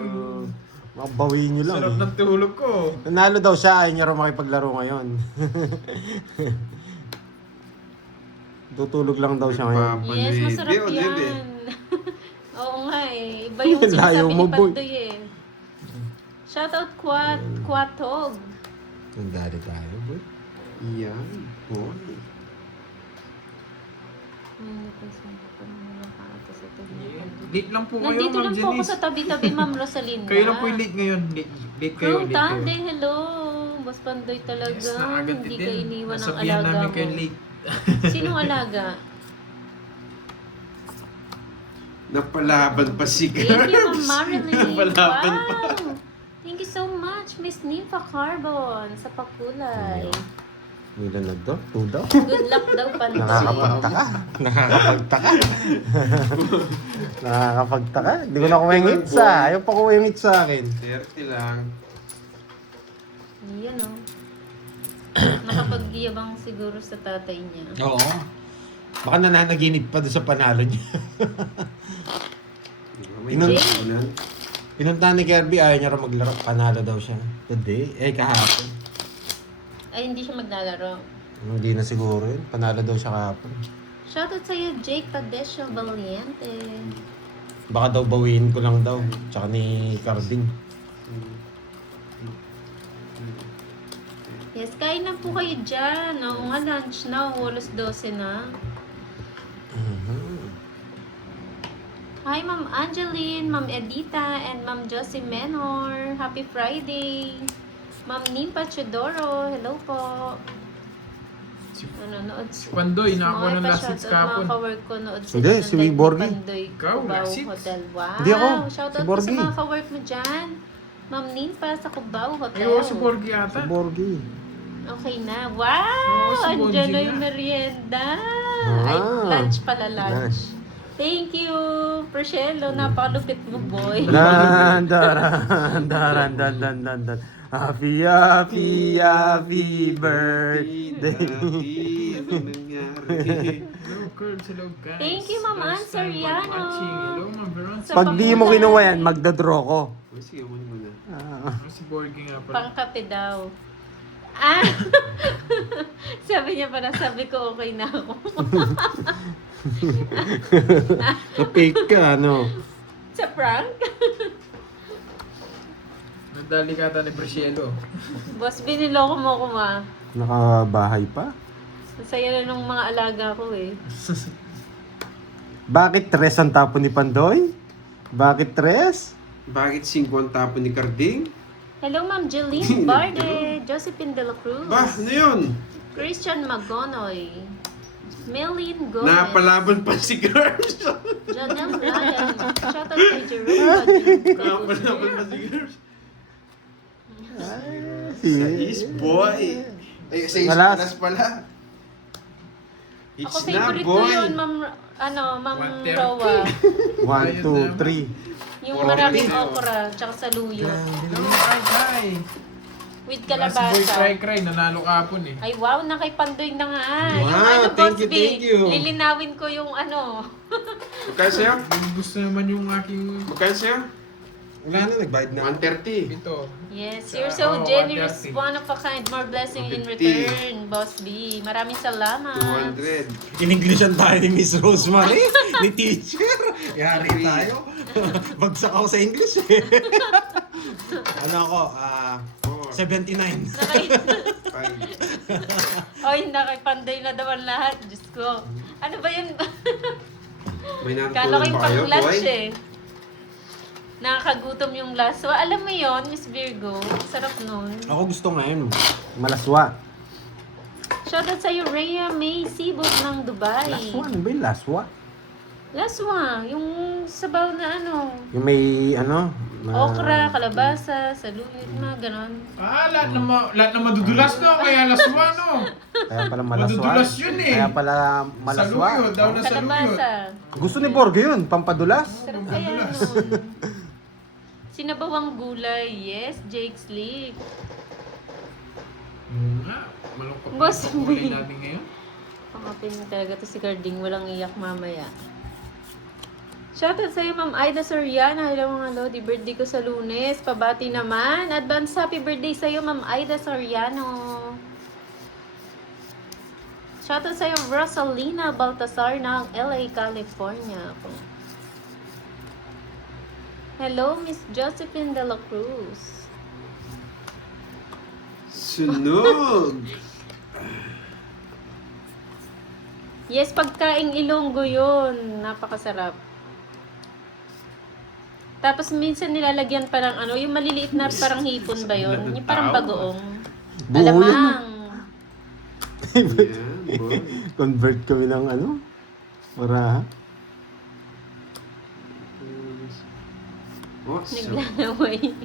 Makabawiin nyo lang Sarap eh. ng tulog ko. Nanalo daw siya, ayaw niya raw makipaglaro ngayon. Tutulog lang daw siya ngayon. Yes, masarap Nebe o nebe? yan. Oo nga eh. Iba yung Layo sinasabi mo, ni boy. Pandoy eh. Shoutout Kwatog. Nandali tayo, boy. Yan, boy. Late lang po kayo, Nandito Ma'am lang po ako Janice. sa tabi-tabi, Ma'am Rosalinda. Kayo lang po yung late ngayon. Late kayo, Crew late Tande, kayo. hello. Boss Pandoy talaga. Yes, naagad Hindi din. ka iniwan ng Nasabihan alaga namin mo. kayo late. Sinong alaga? Napalaban pa si Thank you, Ma'am Curbs. Marilyn. Napalaban pa. Wow! Thank you so much, Miss Nympha Carbon, sa pakulay. Ilan na daw? 2 daw? Good luck daw, Pandoy. Nakakapagtaka. Nakakapagtaka. Nakakapagtaka. Hindi ko na kuha yung hits Ayaw pa kuha yung hits sa akin. 30 lang. Yan o. Nakapag-iyabang siguro sa tatay niya. Oo. Baka nananaginip pa doon sa panalo niya. May Inon- inan. Pinunta ni Kirby, ayaw niya rin maglaro. Panalo daw siya. Today? Kahapon. Ay, hindi siya maglalaro. Hindi na siguro yun. Panalo daw siya kahapon. Shoutout sa'yo, Jake Padesio Valiente. Baka daw bawiin ko lang daw. Tsaka ni Carding. Yes, kain na po kayo dyan. Oo nga, lunch na. 8:12 na. Hi, Ma'am Angeline, Ma'am Edita, and Ma'am Josie Menor. Happy Friday. Ma'am Nimpa Chodoro, hello po. Nanonood si Pandoy, nakakuha ng Mga last hits pa-shoutout, kahapon. mga kawork ko, nood sila Hindi, ng si live ni Borgie. Pandoy, Ikaw, Cubao last hits. Hotel. Wow. Hindi ako, Shoutout si po sa Borgie. mga kawork mo dyan. Ma'am Nimpa sa Cubao Hotel. Ay, si Borgie ata. Sa Borgie. Okay na. Wow! Oo, si Andyan Bonjing na yung na. merienda. Ay, Ah. lunch pala, lunch. Lunch. Thank you, Prashelo. Napakalupit mo, boy. Dan, daran, daran, dan, dan, dan, dan. Happy, happy, happy birthday. Anong nangyari? Hello, Curl, hello guys. Thank you, Ma'am Ann First time Soriano. watching. Hello, Ma'am Veron. Sa Pag di mo kinuha yan, magdadraw ko. Oh, sige, muna muna. Si Borgie nga pala. Pangkape daw. Ah! Sabi niya pala, sabi ko okay na ako. Na-fake ka, ano? Sa prank? Nadali ka ata ni Precielo. Boss, biniloko mo ko ma. Nakabahay pa? Masaya na nung mga alaga ko eh. Bakit tres ang tapo ni Pandoy? Bakit tres? Bakit 5 ang tapo ni Carding? Hello, Ma'am Jeline Barde, Josephine De La Cruz, Bah, ano yun? Christian Magonoy, Melin Gomez, Napalaban pa si Curbs. Janelle Ryan, shoutout kay Jerome Napalaban pa si Curbs. Si... Is boy. Ay, sa Alas. Alas pala. It's Ako na favorite ko boy. yun, Ma'am 130. Rowa. 1, 2, 3. Yung Puro maraming pili. okra, tsaka saluyo. Hello, hi. With Si Boy kalabasa. Cry Cry, nanalo kahapon eh. Ay wow, nakaipandoy na nga. Wow, Yung ano, thank Boss you, B, thank you. lilinawin ko yung ano. Magkano sa'yo? Gusto naman yung aking Magkano sa'yo? Wala na, nagbayad na. 130. ito. Yes, Sa- you're so oh, generous. 130. One of a kind. More blessing in 150. return, Boss B. Maraming salamat. 200. In-Englishan tayo ni Miss Rosemary, ni teacher. Yari tayo. Bagsak ako sa English eh. Ano ako? 79. Nakay... Oy, nakaipandoy na daw ang lahat. Diyos ko. Ano ba yun? May Kala ko natutulong yung ba kayo, pang-lunch boy? eh. Nakakagutom yung laswa. Alam mo yon, Miss Virgo. Sarap nun. Ako gusto ngayon. Malaswa. Shoutout sa'yo, Rhea May Sibog ng Dubai. Laswa? Ano ba yung laswa? Laswa. Yung sabaw na ano. Yung may ano? Okra, kalabasa, saluyot, mga ganon. Lahat na madudulas no, kaya laswa no. Kaya pala malaswa. Madudulas yun eh. Kaya pala malaswa. Saluyot, daw na saluyot. Kalabasa. Gusto ni Borge yun, pampadulas. Sarap kaya nun. Sinabawang gulay. Yes, Jake Slick. Malungkot na Boss yung kulay B. namin ngayon. Pangapin talaga to si Carding. Walang iyak mamaya. Shoutout sa'yo, Ma'am Aida Soriana. Hello mga Lodi. Birthday ko sa Lunes. Pabati naman. Advance happy birthday sa'yo, Ma'am Aida Soriano. Shoutout sa'yo, Rosalina Baltasar ng LA, California. Hello, Miss Josephine De La Cruz. Sunog! Yes, pagkaing Ilonggo yun. Napakasarap. Tapos minsan nilalagyan parang ano, yung maliliit na parang hipon ba yun? Yung parang bagoong. Buo Alamang. Yan, boy. Convert kami ng ano? Para Oh, so, Naglalaway. Oh!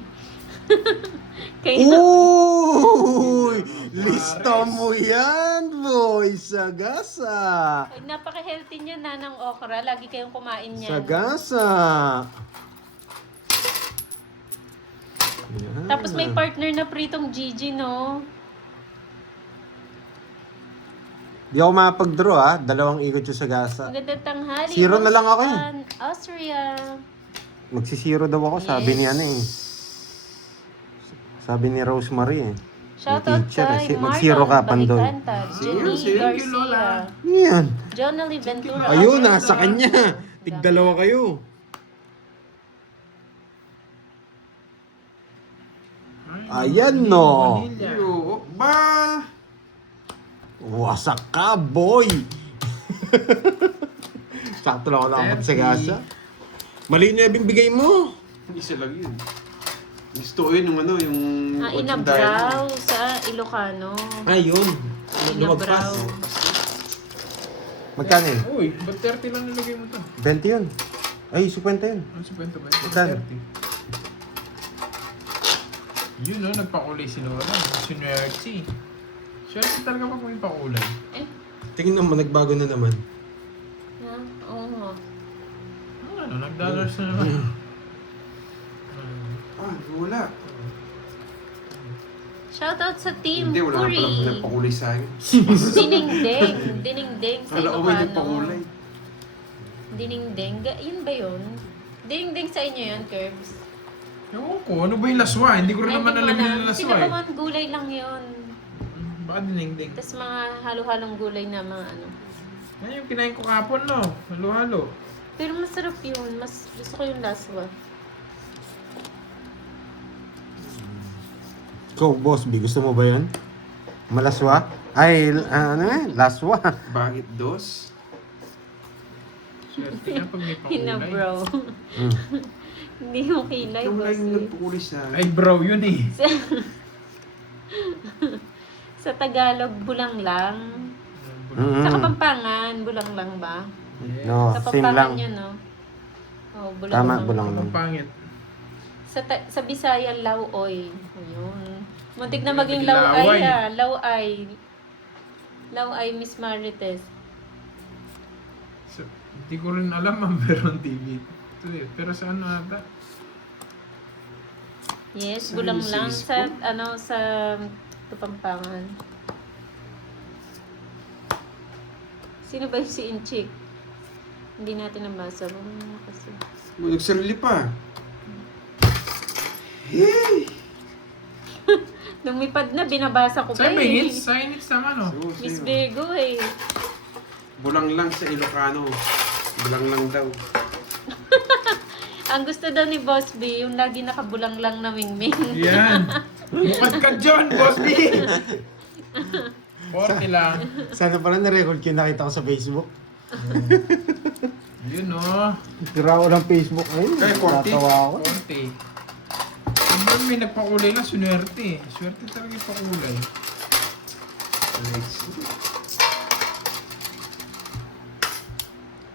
Kaya, Uy! Lista mo yan, boy! Sagasa! ay, napaka-healthy niya na ng okra. Lagi kayong kumain niyan. Sagasa! Yan. Tapos may partner na pritong Gigi, no? Di ako makapag-draw ha. 2 ikot yung sagasa. Magandang tanghali. Zero na lang ako eh. Boston, Austria. Magsisiro daw ako, sabi ni ano eh. Sabi ni Rosemary eh. Shoutout teacher, kay mag-zero ka, Pandoy. Balicanta, Jenny Sige, sige, Garcia, Yan. Jonally Ventura. Ayun, nasa kanya. Tig-2 kayo. Ayan, no. Vanilla. yo, ba? Wasak ka, boy! Sakto lang ako nakapag-sagasa. Mali na yung bigay mo. Isa lang yun. Gusto ko yun yung ano, yung... Inabraw sa Ilocano. Ayun. Inabraw. Magkano yun? Uy, ba't 30 lang nilagay mo to? 20 yun. Ay, 50 yun. Ano sa kwento ba? Magkano? 30. Yun no, nagpakulay si Lola. Sinerti. Swerte talaga pag may pakulay. Eh, Tingnan mo, nagbago na naman. ha? Oo nga. Ano, nag-dollars na naman. Ah, wala. Shoutout sa Team Hindi, wala na Puri. pala nagpakulay sa akin. Dinengdeng. Dinengdeng sa Kala ko may Ilocano. nagpakulay. Dinengdeng. Yun ba yun? Dinengdeng sa inyo yun, Curbs? Ewan ko, ano ba yung laswa? Hindi ko rin naman alam yung laswa eh. Sinabawan gulay lang yun. Baka dinengdeng. Tapos mga halo-halong gulay na mga ano. Ano yung kinain ko kapon no? Halo-halo. Pero masarap yun. Mas gusto ko yung laswa. Ikaw, boss B, gusto mo ba yun? Malaswa? Ay, ano eh, laswa. Bakit dos? Swerte nga pag may pakulay. Hinabraw. Mm. Hindi mo kilay, Ikaw lang boss. yung eh. nagpakulay sa akin. Ay bro, yun eh. Sa Tagalog, bulang lang. Mm. Sa Kapampangan, bulang lang ba? No, Sa same lang. Kapampangan yun, no? Oh, bulang Tama, lang. bulang lang. Ang pangit. Sa Bisaya, lauoy. Ayun. Muntik na Hindi, maging laway. lauay ha. Lauay. Lauay, Miss Marites. So, hindi ko rin alam ang meron TV. Ito eh. Pero sa ano ata? Yes, Sa bulang Luis lang Obispo? sa Kapampangan. Sino ba yung si Inchik? Hindi natin nabasa. Kasi. Nagsarili pa. Hey! Lumipad na, binabasa ko Sa pa eh. minutes? Sa minutes naman oh. Miss Virgo eh. Bulang lang sa Ilocano. Bulang lang daw. Ang gusto daw ni Boss B, yung lagi nakabulang lang na mingming. Yan. Bukad ka dyan, Boss B. 40 lang. Sana pala na-record ko yung nakita ko sa Facebook. Yun oh. Tira ko ng Facebook ngayon. Kaya 40? Natawa ako. 40. Hindi may nagpakulay na, swerte. Swerte talaga yung pakulay. Nice.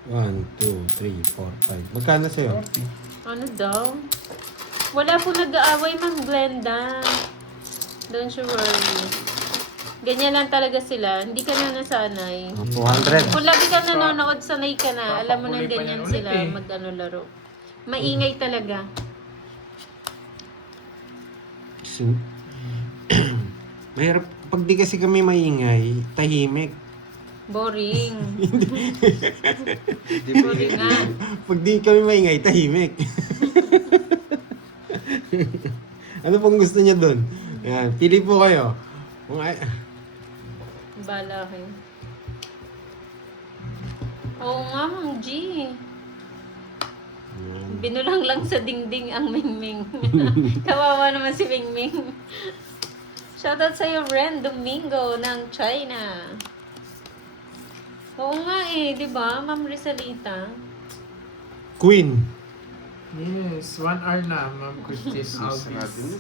1, 2, 3, 4, 5. Magkano sa'yo? 40. Ano daw? Wala po nag-aaway, Ma'am Glenda. Don't you worry. Ganyan lang talaga sila. Hindi ka na nasanay. 200. Kung lagi ka nanonood, sanay ka na. Alam mo na Papakulay pa ganyan niyan ulit sila eh. mag-ano laro. Maingay talaga. Mahirap. Pag di kasi kami maingay, tahimik. Boring. Di ba Boring nga. Pag di kami maingay, tahimik. Ano pong gusto niya doon? Yan, pili po kayo. Kung ay... Bala kayo. Oo nga, Ma'am G. Binulang lang sa dingding ang Mingming. Kawawa naman si Mingming. Shoutout sa'yo, Ren Domingo ng China. Oo nga eh, di ba, Ma'am Rizalita? Queen. Yes, 1 hour na, Ma'am Christie's Sa atin, Alvis.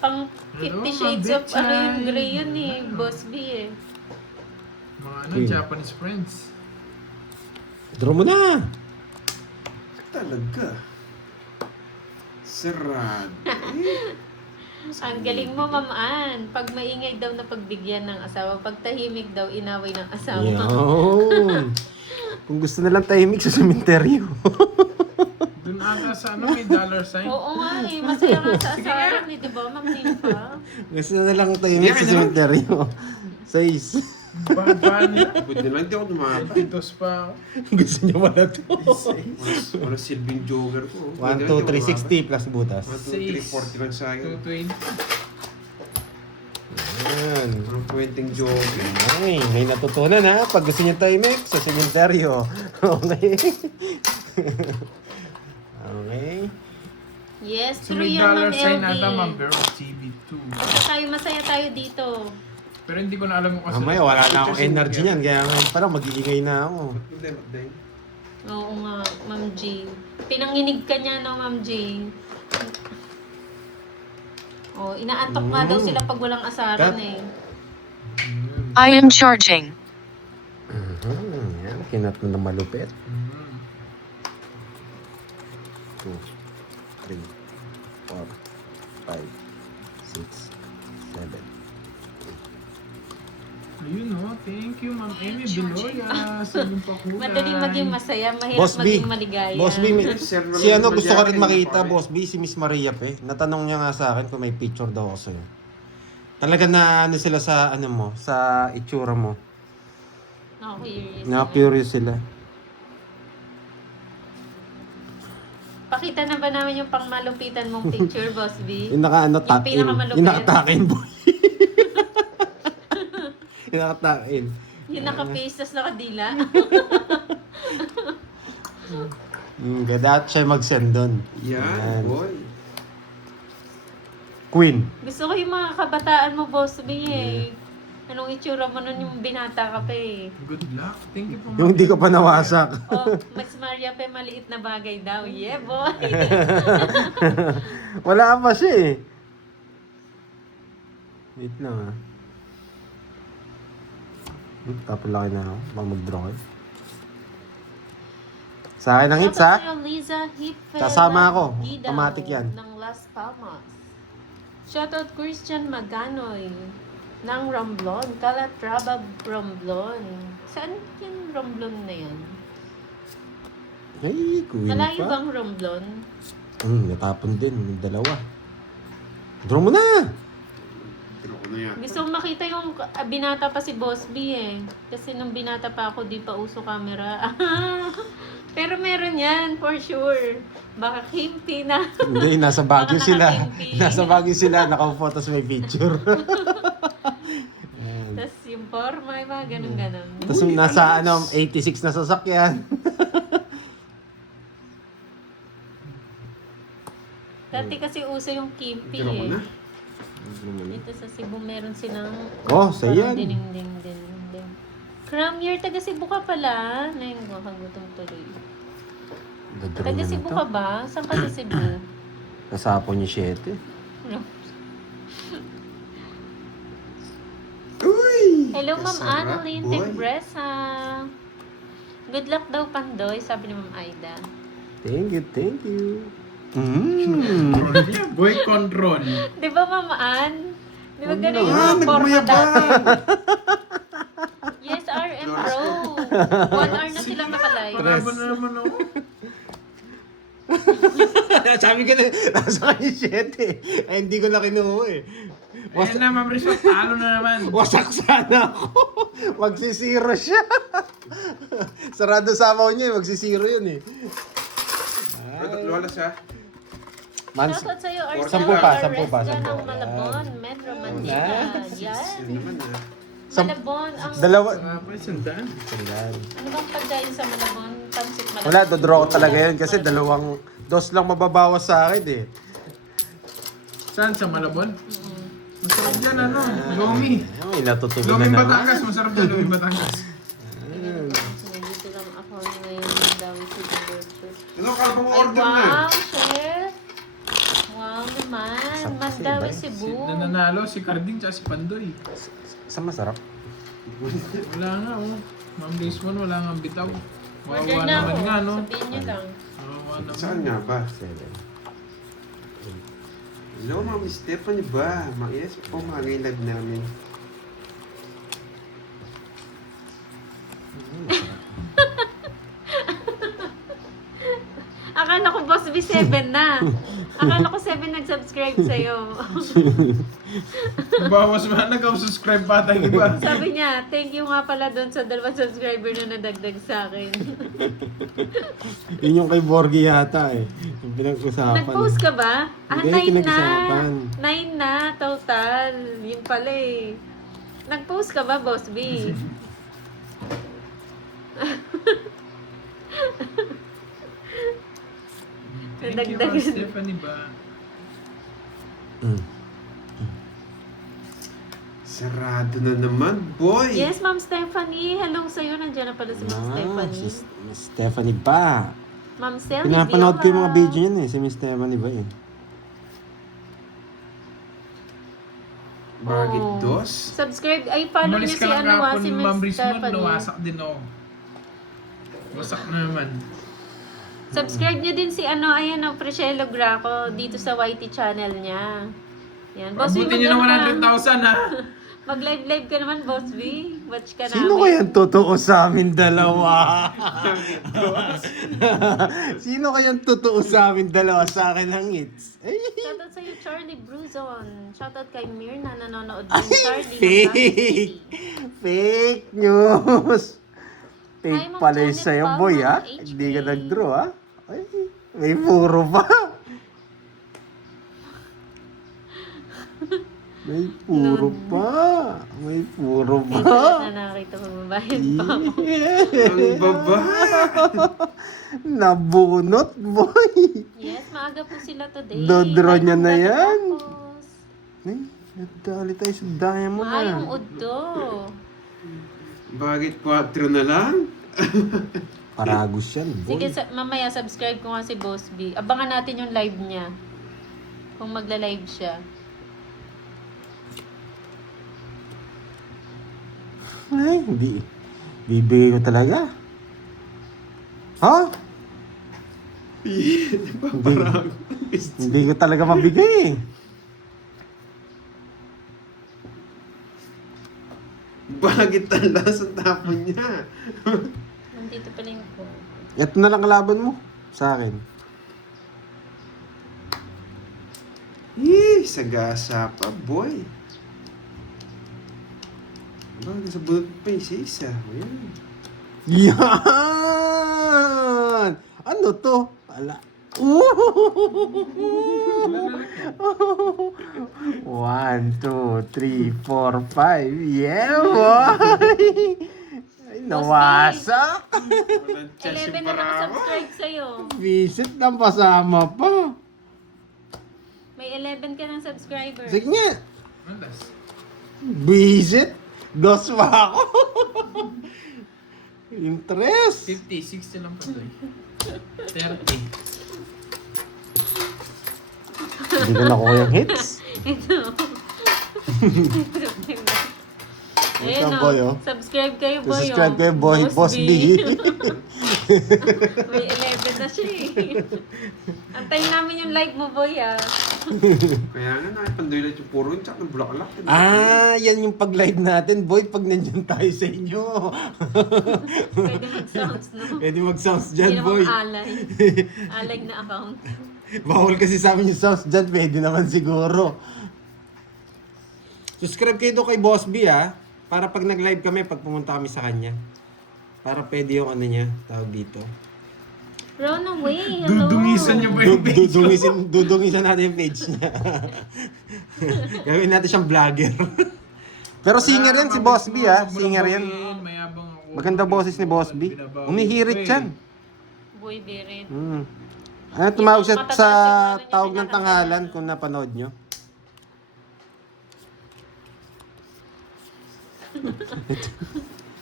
Pang 50 Hello, Shades Ma'am of ano yung Betchay. gray yun eh, Boss B eh. Mga ano, Queen. Japanese friends. Draw mo na. Talaga. Sarado. Ang galing mo, Ma'am Ann. Pag maingay daw na pagbigyan ng asawa, pag tahimik daw, inaway ng asawa. Yun. Kung gusto na lang tahimik sa sementeryo. Doon ata sa ano, may dollar sign. Oo nga eh. Masaya nga sa asawa ni, di ba, Ma'am Ninfa? Gusto na lang tahimik sa sementeryo. 6. Paano nila? Buti na lang, hindi ako tumata. Titos pa ako. Gusto niya wala to. Wala silbing jogger ko. 1, 2, 3, 60 plus butas. 1, 2, 3, 40 lang sa akin. 220. Ayan. Anong kwenteng jogger? Ay, may natutunan ha. Pag gusto niya tahimik sa sementeryo. Okay. Okay. Yes, So true may yan, dollar Ma'am sign ata, Ma'am, Elvin. pero CB2. Basta tayo, masaya tayo dito. Pero hindi ko na alam kung kasi. Mamaya wala na akong energy niyan. Kaya ngayon parang mag-iingay na ako. Hindi, hindi. Oo nga, Ma'am G. Pinanginig ka niya, no, Ma'am G? Oh, inaantok nga daw sila pag walang asaran Cut. eh. I am charging. Yan, kinat na ng malupit. 2, 3, 4, 5, 6, 7. Ayun o, thank you, Ma'am Amy Beloya. Sa inyong pakulay. Madaling maging masaya, mahirap Boss B. maging maligaya. Boss B, Sir, si ano gusto ko rin Malyari, makita, pare. Boss B, si Miss Maria pe. Natanong niya nga sa akin kung may picture daw ako sa'yo. Talaga na ano sila sa ano mo, sa itsura mo. No, curious. Na-curious sila. Pakita na ba namin yung pangmalupitan mong picture, Boss B? Yung naka-ano, Yung tuck-in. pinakamalupit. Yung naka-tuck-in, boy. Yung naka-tuck-in. Yung naka-face, tas nakadila. Kaya dapat siya mag-send doon. Yan, boy. Queen. Gusto ko yung mga kabataan mo, Boss B eh. Anong itsura mo nun yung binata ka pa eh. Good luck. Thank you po, Yung hindi ko pa nawasak. Oh, Mas Maria pa maliit na bagay daw. Yeah, boy! Wala pa siya eh. Wait lang ah. Tapos laki na ako. Baka mag-draw kayo. Sa akin ang hits ha. Tapos yung Liza Hipfel Kasama ako. Gidaw Automatic yan. ng Las Palmas. Shoutout Christian Maganoy ng Romblon. Calatrava Romblon. Saan yung Romblon na yan? Ay, Queen Malayo pa. bang Romblon? Natapon din. May dalawa. Draw mo na! Tiro ko na yan. Gusto kong makita yung binata pa si Boss B eh. Kasi nung binata pa ako, di pa uso camera. Pero meron yan, for sure. Baka kimpi na. Hindi, nasa Baguio Baka sila. nakatimpi. Nasa Baguio sila. Nakaupo, tapos may picture. Ayan. Tapos yung forma, yung mga ganun-ganun. Tapos nasa 86 na sasakyan. Dati kasi uso yung kimpi Tiro ko eh. na. Dito sa Cebu meron silang Oh, sa yan. Ding. Cramier, taga Cebu ka pala. Ngayon ko, kagutom tuloy. Dadro Taga na Cebu to. ka ba? Saan ka sa Cebu? Nasapo niya 7. Uy! Hello, Ma'am Kasarap, Annalyn boy. Tebresa. Good luck daw, Pandoy, sabi ni Ma'am Aida. Thank you. Boy control. Di ba, Ma'am Ann? Di ba ganun Ah, yung forma nagmayabang! dati? Yes, RM Pro. 1 hour na silang nakalive. Parabo na naman ako. Sabi ko na, nasa kanya 7 Ay, hindi ko na kinuha eh. Ayan na, Ma'am Rizal. Talo na naman. Wasak sana ako. Magsisiro siya. Sarado sa amaw niya eh. Magsisiro yun eh. Pero tatlo halas ha. Mans, Shoutout sa'yo, Arcel. Sampu pa, sampu pa, Arresca sampu. ng Malabon, Metro Manila. Nice. Yan. Yun naman ha. Malabon, ang... dalawa. Pa, sandaan. Ayan. Ano bang pagkain sa Malabon? Pansit Malabon. Wala, dodraw ko talaga yun kasi dos lang mababawas sa akin eh. Saan? Sa Malabon? Masarap dyan, ano? Lomi. Ay, natutunan Lomi na naman. Batangas. Masarap dyan, Lomi Batangas. Dito lang ako ngayon ng dawi si Gilberto. Ano, kala mo Ay, order na. wow, chef! Wow naman. Sarap kasi, Mandawi bay. Cebu. Nananalo si Carding tsaka si Pandoy. Sa masarap. Wala nga, oh. Ma'am Desmond, wala nga bitaw. Order Wawa na ako. naman nga, no? Sabihin nyo lang. Wawa naman. Saan nga ba? 7. Hello, Ma'am Stephanie ba? Yes po, mga live namin. Akala ko Boss B 7 na. Akala ko 7 nag-subscribe sa'yo. Bawas man, nag-subscribe pa tayo iba. Sabi niya, thank you nga pala doon sa 2 subscriber na nadagdag sa akin. Yun yung kay Borgie yata eh. Yung pinag-usapan. Nag-post ka ba? Ah, Hindi, 9 na. pinag-usapan. 9 na, total. Yun pala eh. Nag-post ka ba, Boss B? Thank you, Nadagdagan. Ma'am Stephanie ba? Mm. Sarado na naman, boy! Yes, Ma'am Stephanie. Hello sa'yo. Nandiyan na pala si Ma'am Stephanie. Si Miss Stephanie ba? Ma'am Stephanie. Pinapanood ko yung mga video niyan eh. Si Miss Stephanie ba eh. Bakit Oh. dos? Subscribe. Ay, follow Umalis niyo ka si lang ano kahapon, si Ma'am Miss Rismond, Stephanie. nawasak din ako. Wasak na naman. Subscribe niyo din si ano, ayan o, Priscelo Graco dito sa YT channel niya. Yan. Boss B, Abutin niyo na maganda. 100,000 ha. Mag-live ka naman, Boss B. Watch ka Sino namin. kayang totoo sa amin dalawa? Sino kayang totoo sa amin dalawa? Sa akin lang hits. Ay, Shoutout sa'yo, Charlie Bruzon. Shoutout kay Mirna, nanonood din. Charlie ng fake! Baguio City. Fake news! Hi, Fake Ma'am pala yung Janet sa'yo, Palma, boy, ha? HK. Hindi ka nag-draw, ha? Ay, may puro pa. May puro pa. May puro Ay, pa. sulat na nakakita mo, babayan pa ako. Ang baba! Nabunot, boy. Yes, maaga po sila today. Dodraw Hi, niya Ma'am na Gati yan. Tapos. Ay, nagdali tayo sa diamond na. Maayong uddo. Bakit 4 na lang? Paragos yan, boy. Sige, mamaya subscribe ko nga si Boss B. Abangan natin yung live niya. Kung magla-live siya. Ay, hindi. Bibigay ko talaga. Ha? Parang... Hindi ko talaga mabigay eh. Bakit talas ang tapon niya? Nandito pala yung phone. Ito na lang kalaban mo sa akin. Sagasa pa, boy. Bakit sa bunot pa isa? Ayan. Yan! Ano to? Ala. 1, 2, 3, 4, 5. Yeah, boy! Ay, nawasak! Walang chance 11 yung na parawa. nakasubscribe sa'yo. Visit na pasama pa. May 11 ka ng subscriber. Sige nga. Andas. Visit? Dos pa ako. Interest. 50, 60 lang pa to eh. 30. Hindi ko nakuha yung hits. Ito. Ayun Boy, oh. Subscribe kayo, boy. Subscribe kayo, boy. Boss B. May 11 na siya eh. Antayin namin yung live mo, boy, ah. Kaya nga, nakipandoy lang yung puro yun, tsaka ng bulaklak. Yan yung pag-live natin, boy, pag nandiyan tayo sa inyo. Pwede mag-sounds, no? Pwede mag-sounds Hindi dyan, boy. namang alay. Alay na account. Bawal kasi sa amin yung sounds dyan, pwede naman siguro. Subscribe kayo doon kay Boss B, ha? Para pag nag-live kami, pag pumunta kami sa kanya. Para pwede yung ano niya, tawag dito. Run away, hello. Dudungisan niyo ba yung page ko? Dudungisan natin yung page niya. Gawin natin siyang vlogger. Pero singer yan si Boss B, ha? Singer yan. Mayabang ako. Maganda boses ni Boss B. Umihirit yan. Boy, Birit. Ano, tumawag siya Matatas sa yung ano niya, tawag ng pinaka- tanghalan kung napanood nyo.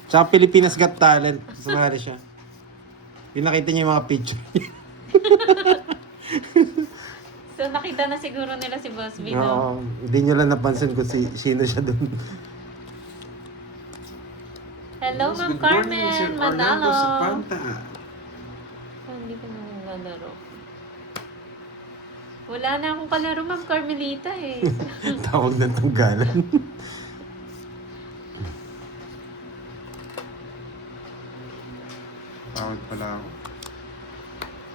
Tsaka Pilipinas Got Talent. Sumali siya. Pinakita niya yung mga picture. So, nakita na siguro nila si Boss B, no? Oo. Hindi nyo lang napansin kung sino siya doon. Hello, Yes, Ma'am good morning, Sir Carmen Orlando Manalo. Sapanta. Oh, hindi ko na naglalaro. Wala na akong kalaro, Ma'am Carmelita eh. Tawag ng tanggalan. Tawag pala ako.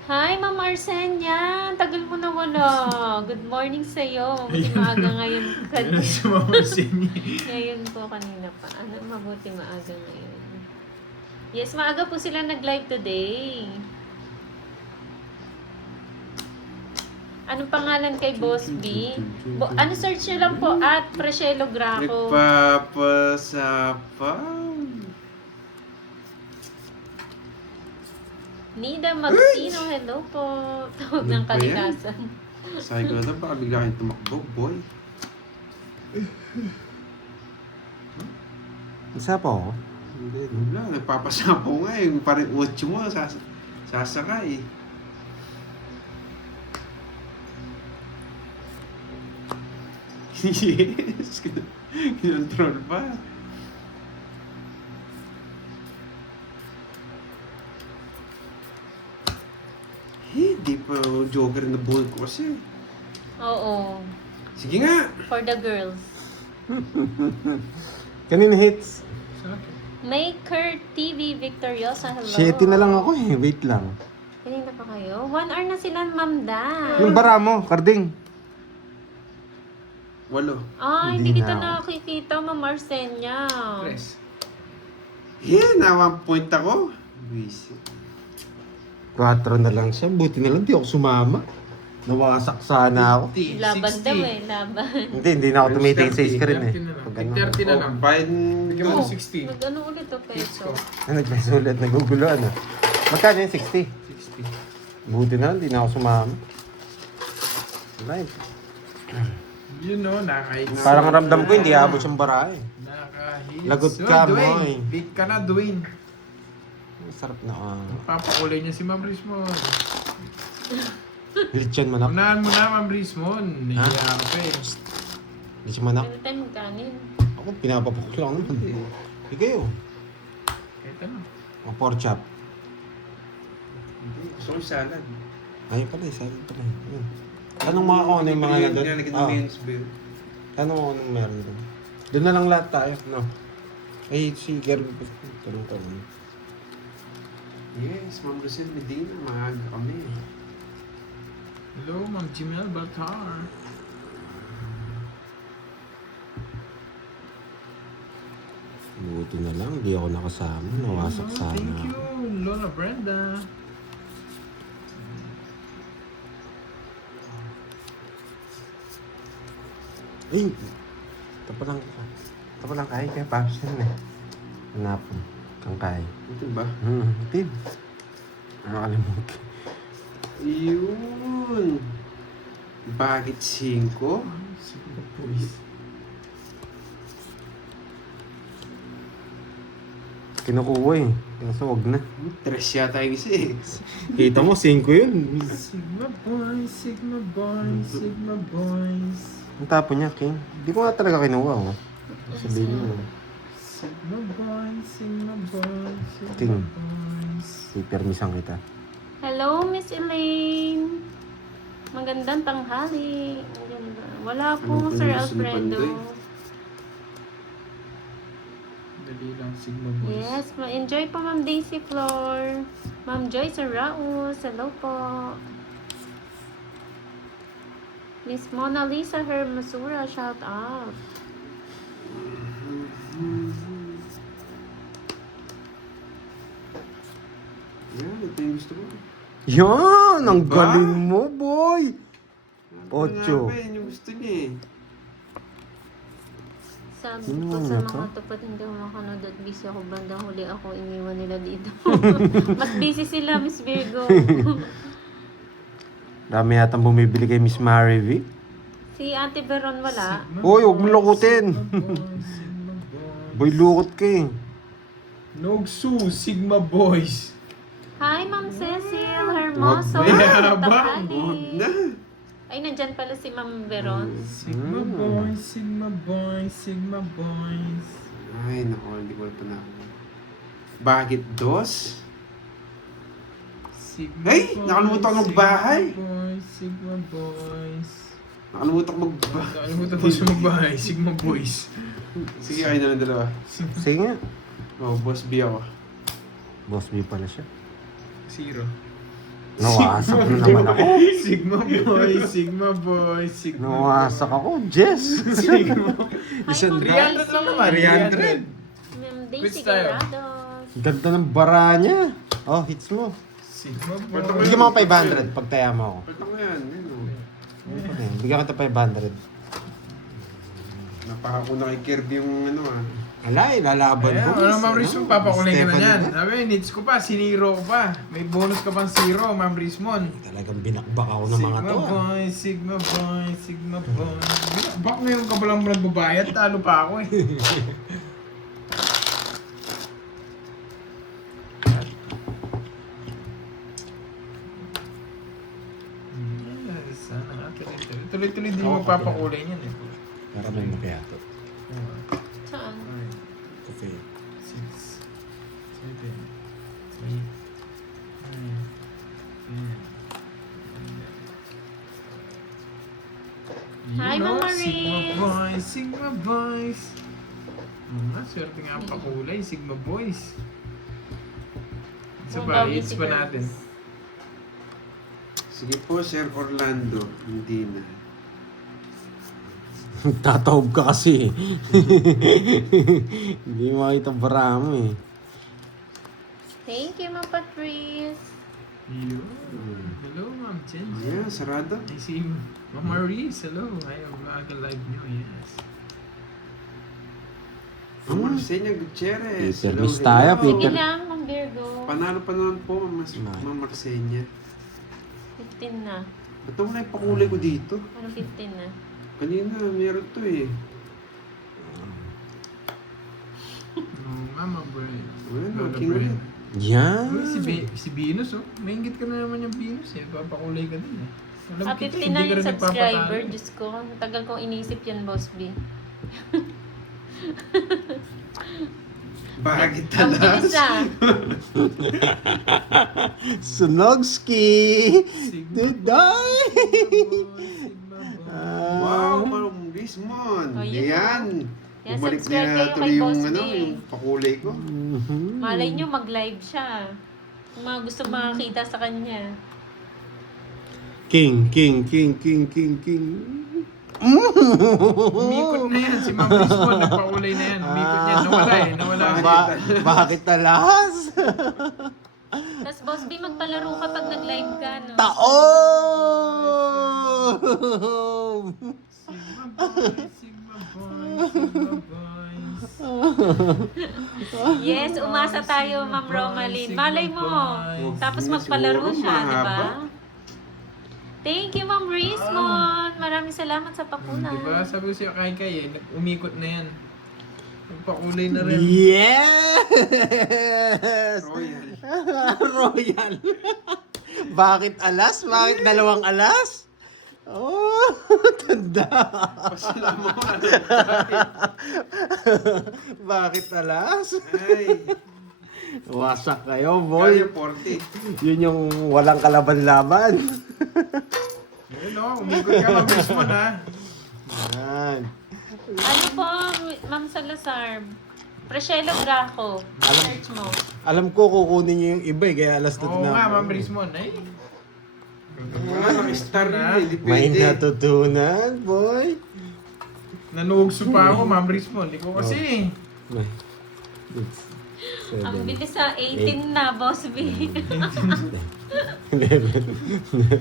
Hi, Ma'am Arsenia! Tagal mo na wala. Good morning sa'yo. Mabuti maaga ngayon. Ano si Mama Sini? Ngayon po, kanina pa. Ano, mabuti maaga ngayon. Yes, maaga po sila nag-live today. Anong pangalan kay Boss B? Ano search nyo lang po at Precielo Graco. Nagpapasapaw. Nida Magsino, hello po. Tawag ng Ano ba yan? kalikasan. Sabi ko na lang, baka bigla kayong tumakbo, boy. Isa pa ako. Hindi, wala. Nagpapasapaw nga eh. Parang utso mo, sasakay. Yes. Kinontrol pa. Di pa jogger na bull ko kasi. Oo. Sige nga. For the girls. Kanina hits. Maker TV Victoriosa, hello. 7 na lang ako eh. Wait lang. Kanina pa kayo? 1 hour na sila, Ma'am Dan. Yung bara mo, Karding. 8. Ah, Hindi hindi kita na ako. nakikita, Ma'am Arsenia. Tres. Na 1 point ako. Wisit. 4 na lang siya. Buti na lang di ako sumama. Nawasak sana ako. 50, Laban 60. daw eh, laban. Hindi na ako tumitingin sa 30, screen eh. 30 na lang. Pag ano. 30 na lang. Biden. Bigyan mo Oh. ng 60. Mag-ano ulit o peso? Ano, nag-mess ulit. Nagugulo ano. Magkano yung 60? 60. Buti na lang, di na ako sumama. Right. You know, nakahits. Parang ramdam ko hindi abot siyang bara eh. Nakahits. Lagot Oh, ka, Dwayne. Moy. Big ka na, Dwayne. Sarap na Papakulay niya si Ma'am Rismon. Lechon manok. Unahan mo na, Ma'am Rismon. Ha? Nahiya ka eh. Lechon manok. Ano tayo magkanin? Ako, pinapapakul lang naman. Ikaw. Kahit ano. O pork chop. Gusto ko yung salad. Ayun pala, salad pala. Yun. Tanong mo ako ano yung mga nandun. Nalagyan ng Ah, mayonnaise ba yun? tanong mo anong meron doon. Doon na lang lahat tayo, no? Ay, si Gary, tanong. Yes, Ma'am Lucille Medina. Maaga kami. Hello, Ma'am Jimel Baltar. Buti na lang, di ako nakasama. Nawasak Oh, sana. thank you, Lola Brenda. Eh, tapos lang kaya kaya Paps yan eh. Hanapon, kang kaya. Ito ba? Tim. Nakalimutan. Yun. Bakit 5? Sige, boys. Kinukuha eh. Kaso wag na. 3 yata yung isa eh. Kita mo, 5 yun. Sigma boys, Sigma boys, Sigma boys. Ang tapo niya, King. Hindi ko nga talaga kinuha, oh. Sabihin mo. Sigma boys, Sigma boys, Sigma King. boys. Ipermisan kita. Hello, Miss Elaine. Magandang tanghali. Maganda. Wala po, Ano Sir po yung gusto ni Alfredo. Pandoy? Dali lang, Sigma boys. Yes, ma-enjoy po, Ma'am Daisy Flor. Ma'am Joyce Raus, hello po. Miss Mona Lisa Hermosura, shout out. Yan, ito yung gusto ko. Yan! Ang Diba? galing mo, boy! Ano Ocho. nga ba, yun yung gusto niya eh. Sabi Sino ko nga sa to? mga tapat, hindi ako makanood at busy ako. Bandang huli ako, iniwan nila dito. Mas busy sila, Miss Virgo. Dami yatang bumibili kay Miss Marivi. Si Ate Veron wala. Sigma Hoy, huwag mo boys, lukutin. Sigma boys, Sigma boys. Boy, lukot ka eh. Nogsu, Sigma boys. Hi, Ma'am Cecil Hermoso. Wag na. Tanghali. Huwag na. Ay, nandyan pala si Ma'am Veron. Sigma boys, Sigma boys, Sigma boys. Ay, naku, hindi ko pa na. Bakit 2? Sigma Hey, boys, nakalimutan ko magbahay. Sigma boys. Nakalimutan ko magbahay. Nakalimutan ko sa magbahay. Sigma boys. Sige, kayo na ng dalawa. Sige nga. Oh, boss B ako. Boss B pala siya. Zero. Nawasak na naman ako. Sigma boys, Sigma boys, Sigma Nawasak ako. Jess. Sigma. Isang Ma'am 300 lang naman. 300. Ma'am Quits Daisy tayo. Gallardos. Ganda ng bara niya. Oh, hits mo. Sigma Pwede boys. Bigyan mo ako 500 pag taya mo ako. Pwede ko yan. Okay, bigyan kita 500. Napaka ko na kay Kirby yung ano ah. Ala, ilalaban Ayan, mo. wala Ma'am Riz mo, papakulay ka na Stephanie yan. na. Sabi, needs ko pa, siniro ko pa. May bonus ka pang zero, Ma'am Rizmon. Talagang binakbak ako ng mga Sigma to. Ah. boys, Sigma boys, Sigma boys. Bak ngayon ka palang nagbabayad, talo pa ako eh. Sana nga, tuloy-tuloy. Tuloy-tuloy din yung magpapakulay niyan eh. Para may makiyato. Saan? 5, Coffee. 6, 7, 8, 9, 10. Hi, Mama Sigma Riz! boys, Sigma boys. Swerte nga pa kulay, Sigma boys. Sa Ang ba, dami hits si pa Curtis. natin. Sige po, Sir Orlando. Hindi na. Tatawag ka kasi. Hindi makita bara mo eh. Thank you, Ma'am Patrice. Hello. Hello, Ma'am Chen. Yeah, sarado. I see Mama Riz. Hello. I am maaga live nyo. Yes. Ma'am Arsenia Gutierrez. Peter, Hello, miss tayo, hello. Sige Peter. lang, Ma'am Virgo. Panalo pa naman po, Ma'am Arsenia. 15 na. Ba't ako na ipakulay ko dito? Ano 15 na? Kanina, meron to eh. No, Mama Brian. Well, Lola okay Brian. ulit. Yan. Uy, si Venus oh. Maingit ka na naman yung Venus eh. Papakulay ka din eh. Alam Ah, kita, 15 na hindi ka yung rin subscriber. nagpapatalo. Diyos ko, ang tagal kong inisip yan, Boss B. Bakit Ang bilis talas? ah. Sunogski! Sigma Diday! Sigma boy. Wow, Ma'am Rizmon. Oh, yun Ayan. Yan, Bumalik subscribe na kayo tuloy kay yung, Boss ano, B. yung pakulay ko. Malay nyo, mag-live siya. Kung mga gusto makakita sa kanya. King. Umikot na yan. Si Ma'am Rizmon, nagpakulay na yan. Umikot yan. Nawala eh. Nawala. Bakit talas? Tapos Boss B, magpalaro ka pag nag-live ka, no? Taom! Sigma boys, Sigma boys, Sigma boys. Yes, umasa tayo, Ma'am Romaline. Malay mo. Tapos Hindi, magpalaro siguro siya, di ba? mahaba. Thank you, Ma'am Rizmon. Maraming salamat sa pakunan. Diba? Sabi ko siya kay eh. Umikot na yan. Nagpakulay na rin. Yes! Royal. Royal. Bakit alas? Bakit dalawang alas? Oh, tanda. Pasalamat ko na. Bakit alas? Ay, Wasak kayo, boy. kaya 40. Yun yung walang kalaban-laban. Ayun o, umikot ka Ma'am Rizmon ha. Yan. Ano po, Ma'am Salazar? Preshelo Graco. Search mo. Alam ko kukunin niyo yung iba eh, kaya alas Oo na nga, ako. Ma'am Rizmon. Ay. Wala, naka-star yun eh. Di May pwede. natutunan, boy. Nanuugso pa ako, Ma'am Rizmon. Di ko kasi. May. Ang bilis sa 18 na, Boss B.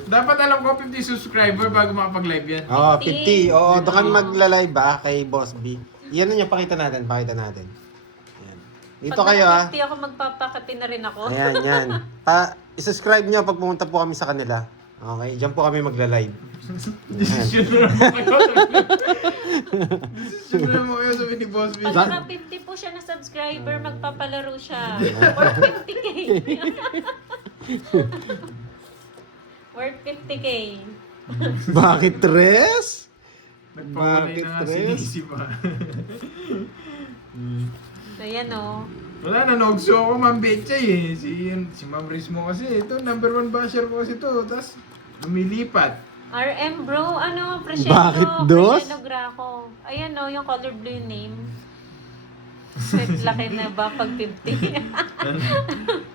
Dapat alam ko 50 subscriber bago makapag-live yan. Oo, 50. Oo, doon kami magla-live kay Boss B. Yan yung pakita natin. Yan. Dito Pag kayo naka 50 ako, magpapakati na rin ako. Ayan, yan. I-subscribe nyo pag pumunta po kami sa kanila. Okay, dyan po kami magla-live. Decision na lang kayo. Decision na mo kayo sabi ni Boss B. Pag naka 50 po siya na subscriber, magpapalaro siya. Worth 50k. Worth 50k. Bakit tres? Nagpakulay Bakit, na nga si Tres? Daisy pa. So yan o. Wala na, nogso ako Ma'am Betchay eh. Si Ma'am Riz mo kasi, ito, number 1 basher ko kasi to. Tapos, lumilipat. RM bro, ano, Presieno. Bakit dos? Presieno Graco. Ayan no, yung color blue name. Set laki na ba pag 50?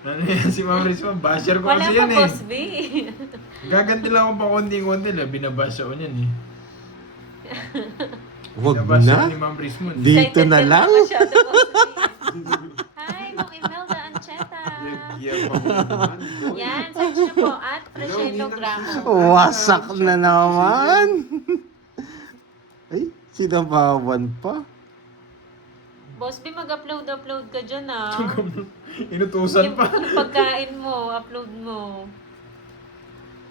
Ano yan, si Ma'am Riz mo, basher ko Wala kasi pa yan eh. boss B. Gaganti lang ako pa konti-konti lang, binabasa ko niyan eh. Wag Binabasa ko na. ni Ma'am Riz mo. Dito na lang. Masyado, boss B. Hi, Ma'am Imelda Ancheta. Nagyabang naman. Yan, search nyo po at Presieno Graco. Wasak na naman. Ay, sinabawan pa. Boss B, mag-upload ka dyan ah. Inutusan pa. Yung pagkain mo, upload mo.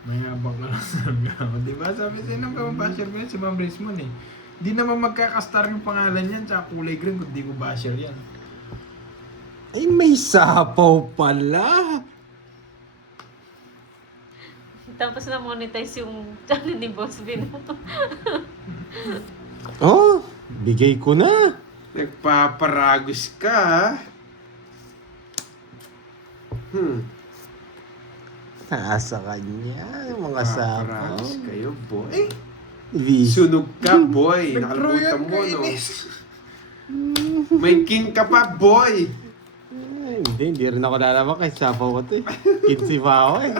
Mayabang ka lang sa ako. Diba? Sabi sa'yo nang basher ko yan si Ma'am Riz mo eh. Di naman magkakastar yung pangalan yan tsaka kulay green kung di ko basher yan. Ay, may sapaw pala. Tapos na-monetize yung channel ni Boss B. Oh, bigay ko na. Nagpaparagos ka. Nasa kanya, yung mga sapaw. Paparagos kayo, boy. Vis. Sunog ka, boy. Nakalimutan mo, no? May king ka pa, boy. Hindi rin ako lalaman kay sapaw ko to eh. Kinsi pa ako eh.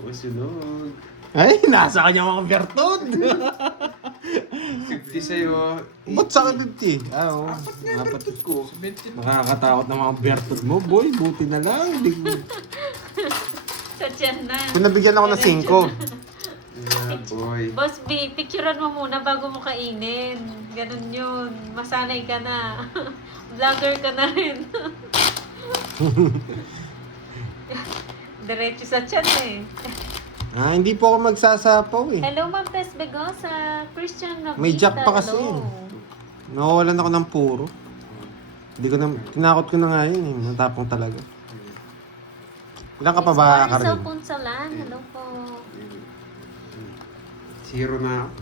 O, sunog. Ay, nasa kanya mga bertod. 50 sa'yo. Ba't sa akin 50? Ah, oo. Apat ko. Nakakatakot na mga bertod mo, boy. Buti na lang. Sa tiyan na. Kung nabigyan ako ng 5. Yeah, boy. Boss B, picturean mo muna bago mo kainin. Ganun yun. Masanay ka na. Vlogger ka na rin. Diretso sa tiyan eh. Ah, hindi po ako magsasapaw eh. Hello, Ma'am Tess Begosa. Christian Novita. May jack pa kasi hello. yun. Nawawalan ako ng puro. Hindi ko na, tinakot ko na nga yun eh. Matapang talaga. Ilan ka pa ba, It's Maricel Karin? Punsalan. Hello po. 0 na ako.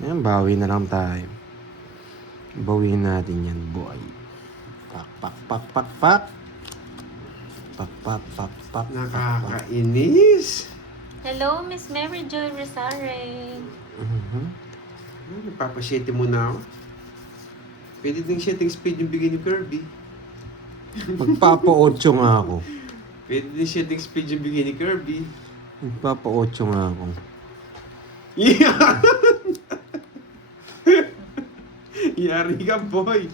Ayan, bawi na lang tayo. Bawiin natin yan, boy. Pak, pak, pak, pak, pak. Pak, pak, pak, pak. Nakakainis. Hello, Miss Mary Joy Resare. Mhm. Nagpapasyete mo na ako. Pwede din setting speed yung bigay ni Kirby. Magpapa-8 nga ako. Pwede din setting speed yung bigay ni Kirby. Magpapa-8 nga ako. Yeah! Yari ka, boy.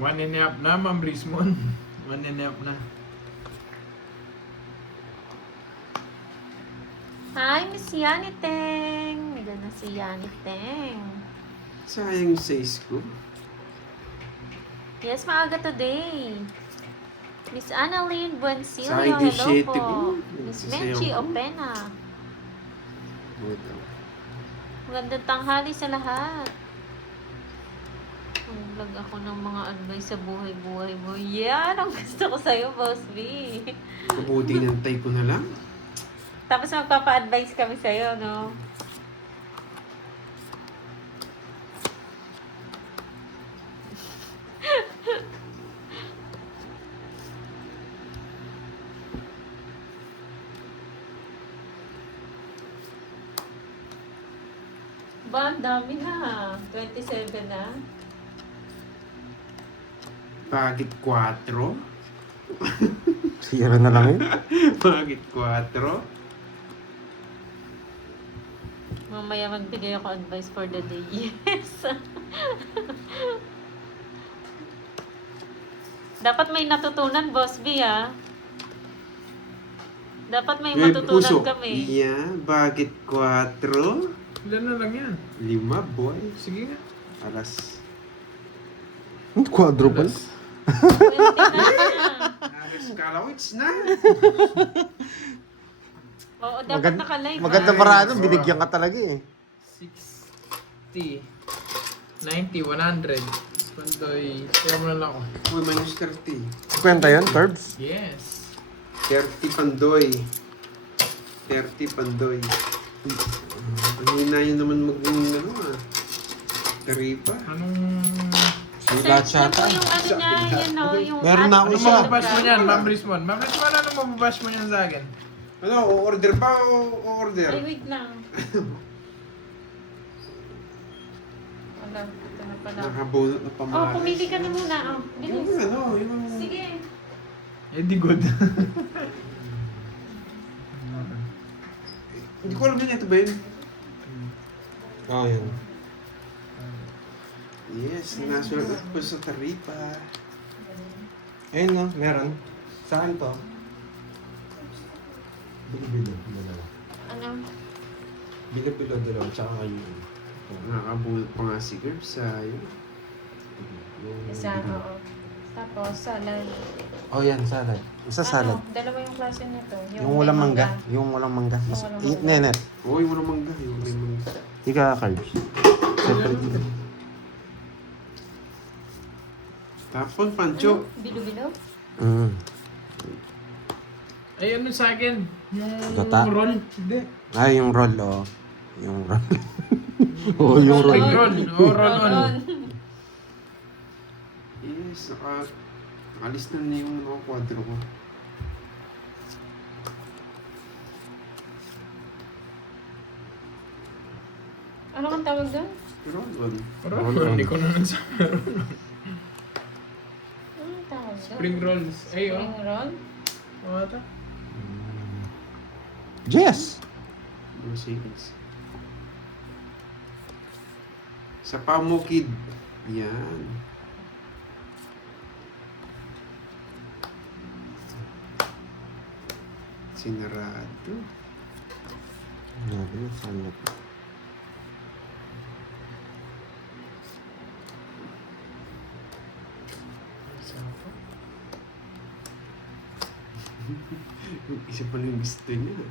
1.5 na, Ma'am Rizmon. 1.5 na. Hi, Miss Yaniteng. Nagana na si Yaniteng. Sayang yung size ko. Yes, maaga today. Miss Annalyn Buencillo, Sayang yung hello shete po. ko. Miss Sasayang Menchi ko. Opena. Wait lang. Magandang tanghali sa lahat. Vlog ako ng mga advice sa buhay-buhay mo. Yan ang gusto ko sa'yo, Boss B. Mabuti nantay ko na lang. Tapos magpapa-advise kami sa'yo, no? Ba, ang dami na. 27 na. Bakit 4? Sira na lang yun. Bakit 4? Mamaya magbigay ako advice for the day. Yes. Dapat may natutunan, Boss B, ah. Dapat may matutunan kami. Yeah, bakit 4? Ilan na lang yan? 5, boy. Sige nga. Alas. Quadruple. Pwede na. Alas kalawits na. Oo, dapat naka-live. Maganda ah. para ano, binigyan ka talaga eh. 60, 90, 100. Pandoy, kaya mo na lang ako. Uy, minus 30. Kwenta yun, Curbs? Yes. 30 pandoy. 30 pandoy. Ang hina yun naman ano Taripa. Anong... Sulat Search lang po yata. yung ano niya, yun o, yung Meron na ako Anong isa. mababash mo niyan, Ma'am Rismon? Ma'am Rismon, anong mababash mo niyan sa akin? Ano, o-order pa o order? Ay, wait lang. Wala, ito na pala. Nakabunot na Oh, pamahalas. pumili ka na muna. Oh, Yung bilis. ano, yung... Sige. Eh, di good. Hindi ko alam din ito ba yun? Oh, yun. Yes, nasulat ko sa Taripa. Ayun no, meron. Saan to? Bilo-bilo. Dalawa. Ano? Bilo-bilo, dalawa. Tsaka kayo. Nakabunot pa nga si Gerb sa yun. Isa, oo. Tapos, salad. Oh, yan, salad. Isa salad. Ano? Dalawa yung klase nito. Yung walang mangga. Yung walang mangga. Mas, Yung walang mangga. nenet. Oo, yung walang mangga. Yung walang mangga. Ika, carbs. Separate dito. Tapos, Pancho. Bilo-bilo? Mm. Ay, ano sa akin? Yung Gata? roll? Hindi. Ah, yung roll, oh. Yung roll. Oo, yung roll. Spring roll. Oh, roll on. Roll-on. Yes, nakalis na niya yung mga kwadro ko. Ano kang tawag doon? Roll-on. Roll. Hindi ko na nagsabi. Anong tawag doon? Spring rolls. Ay, oh. Spring roll? Oh, ata. Yes! Mga savings. Sa Pamukid. Yan. Sinarado. Nabi, saan na po? Yung isa pa yung gusto niya.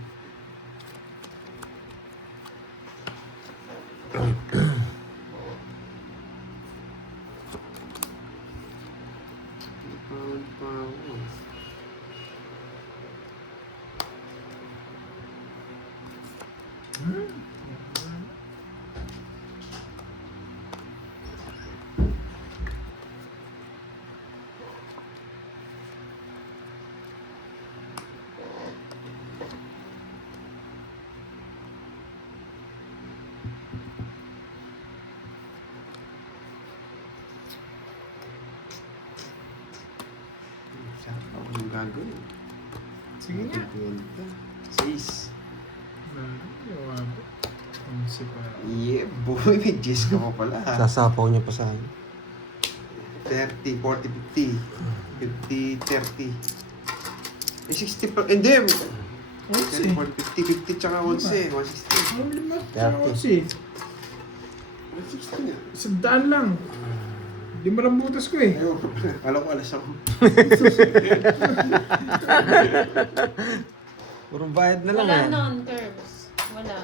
Napawad pa ako. Sarap ako ng gagawin. Sige nga. 6. Ang sipa. Yeah, boy. May Jess ka pa pala. Sasapaw niya pa sa akin. 30, 40, 50. 50, 30. Eh, 60 pa. Hindi. 30, 40, 50, 50 tsaka 11. 160. Ang lima. 30. Kasi, 160 nga. isang daan lang. Di mo lang butas ko eh. Ayaw. Alam ko alas ako. Puro bayad na lang Wala eh. nun, curves. Wala.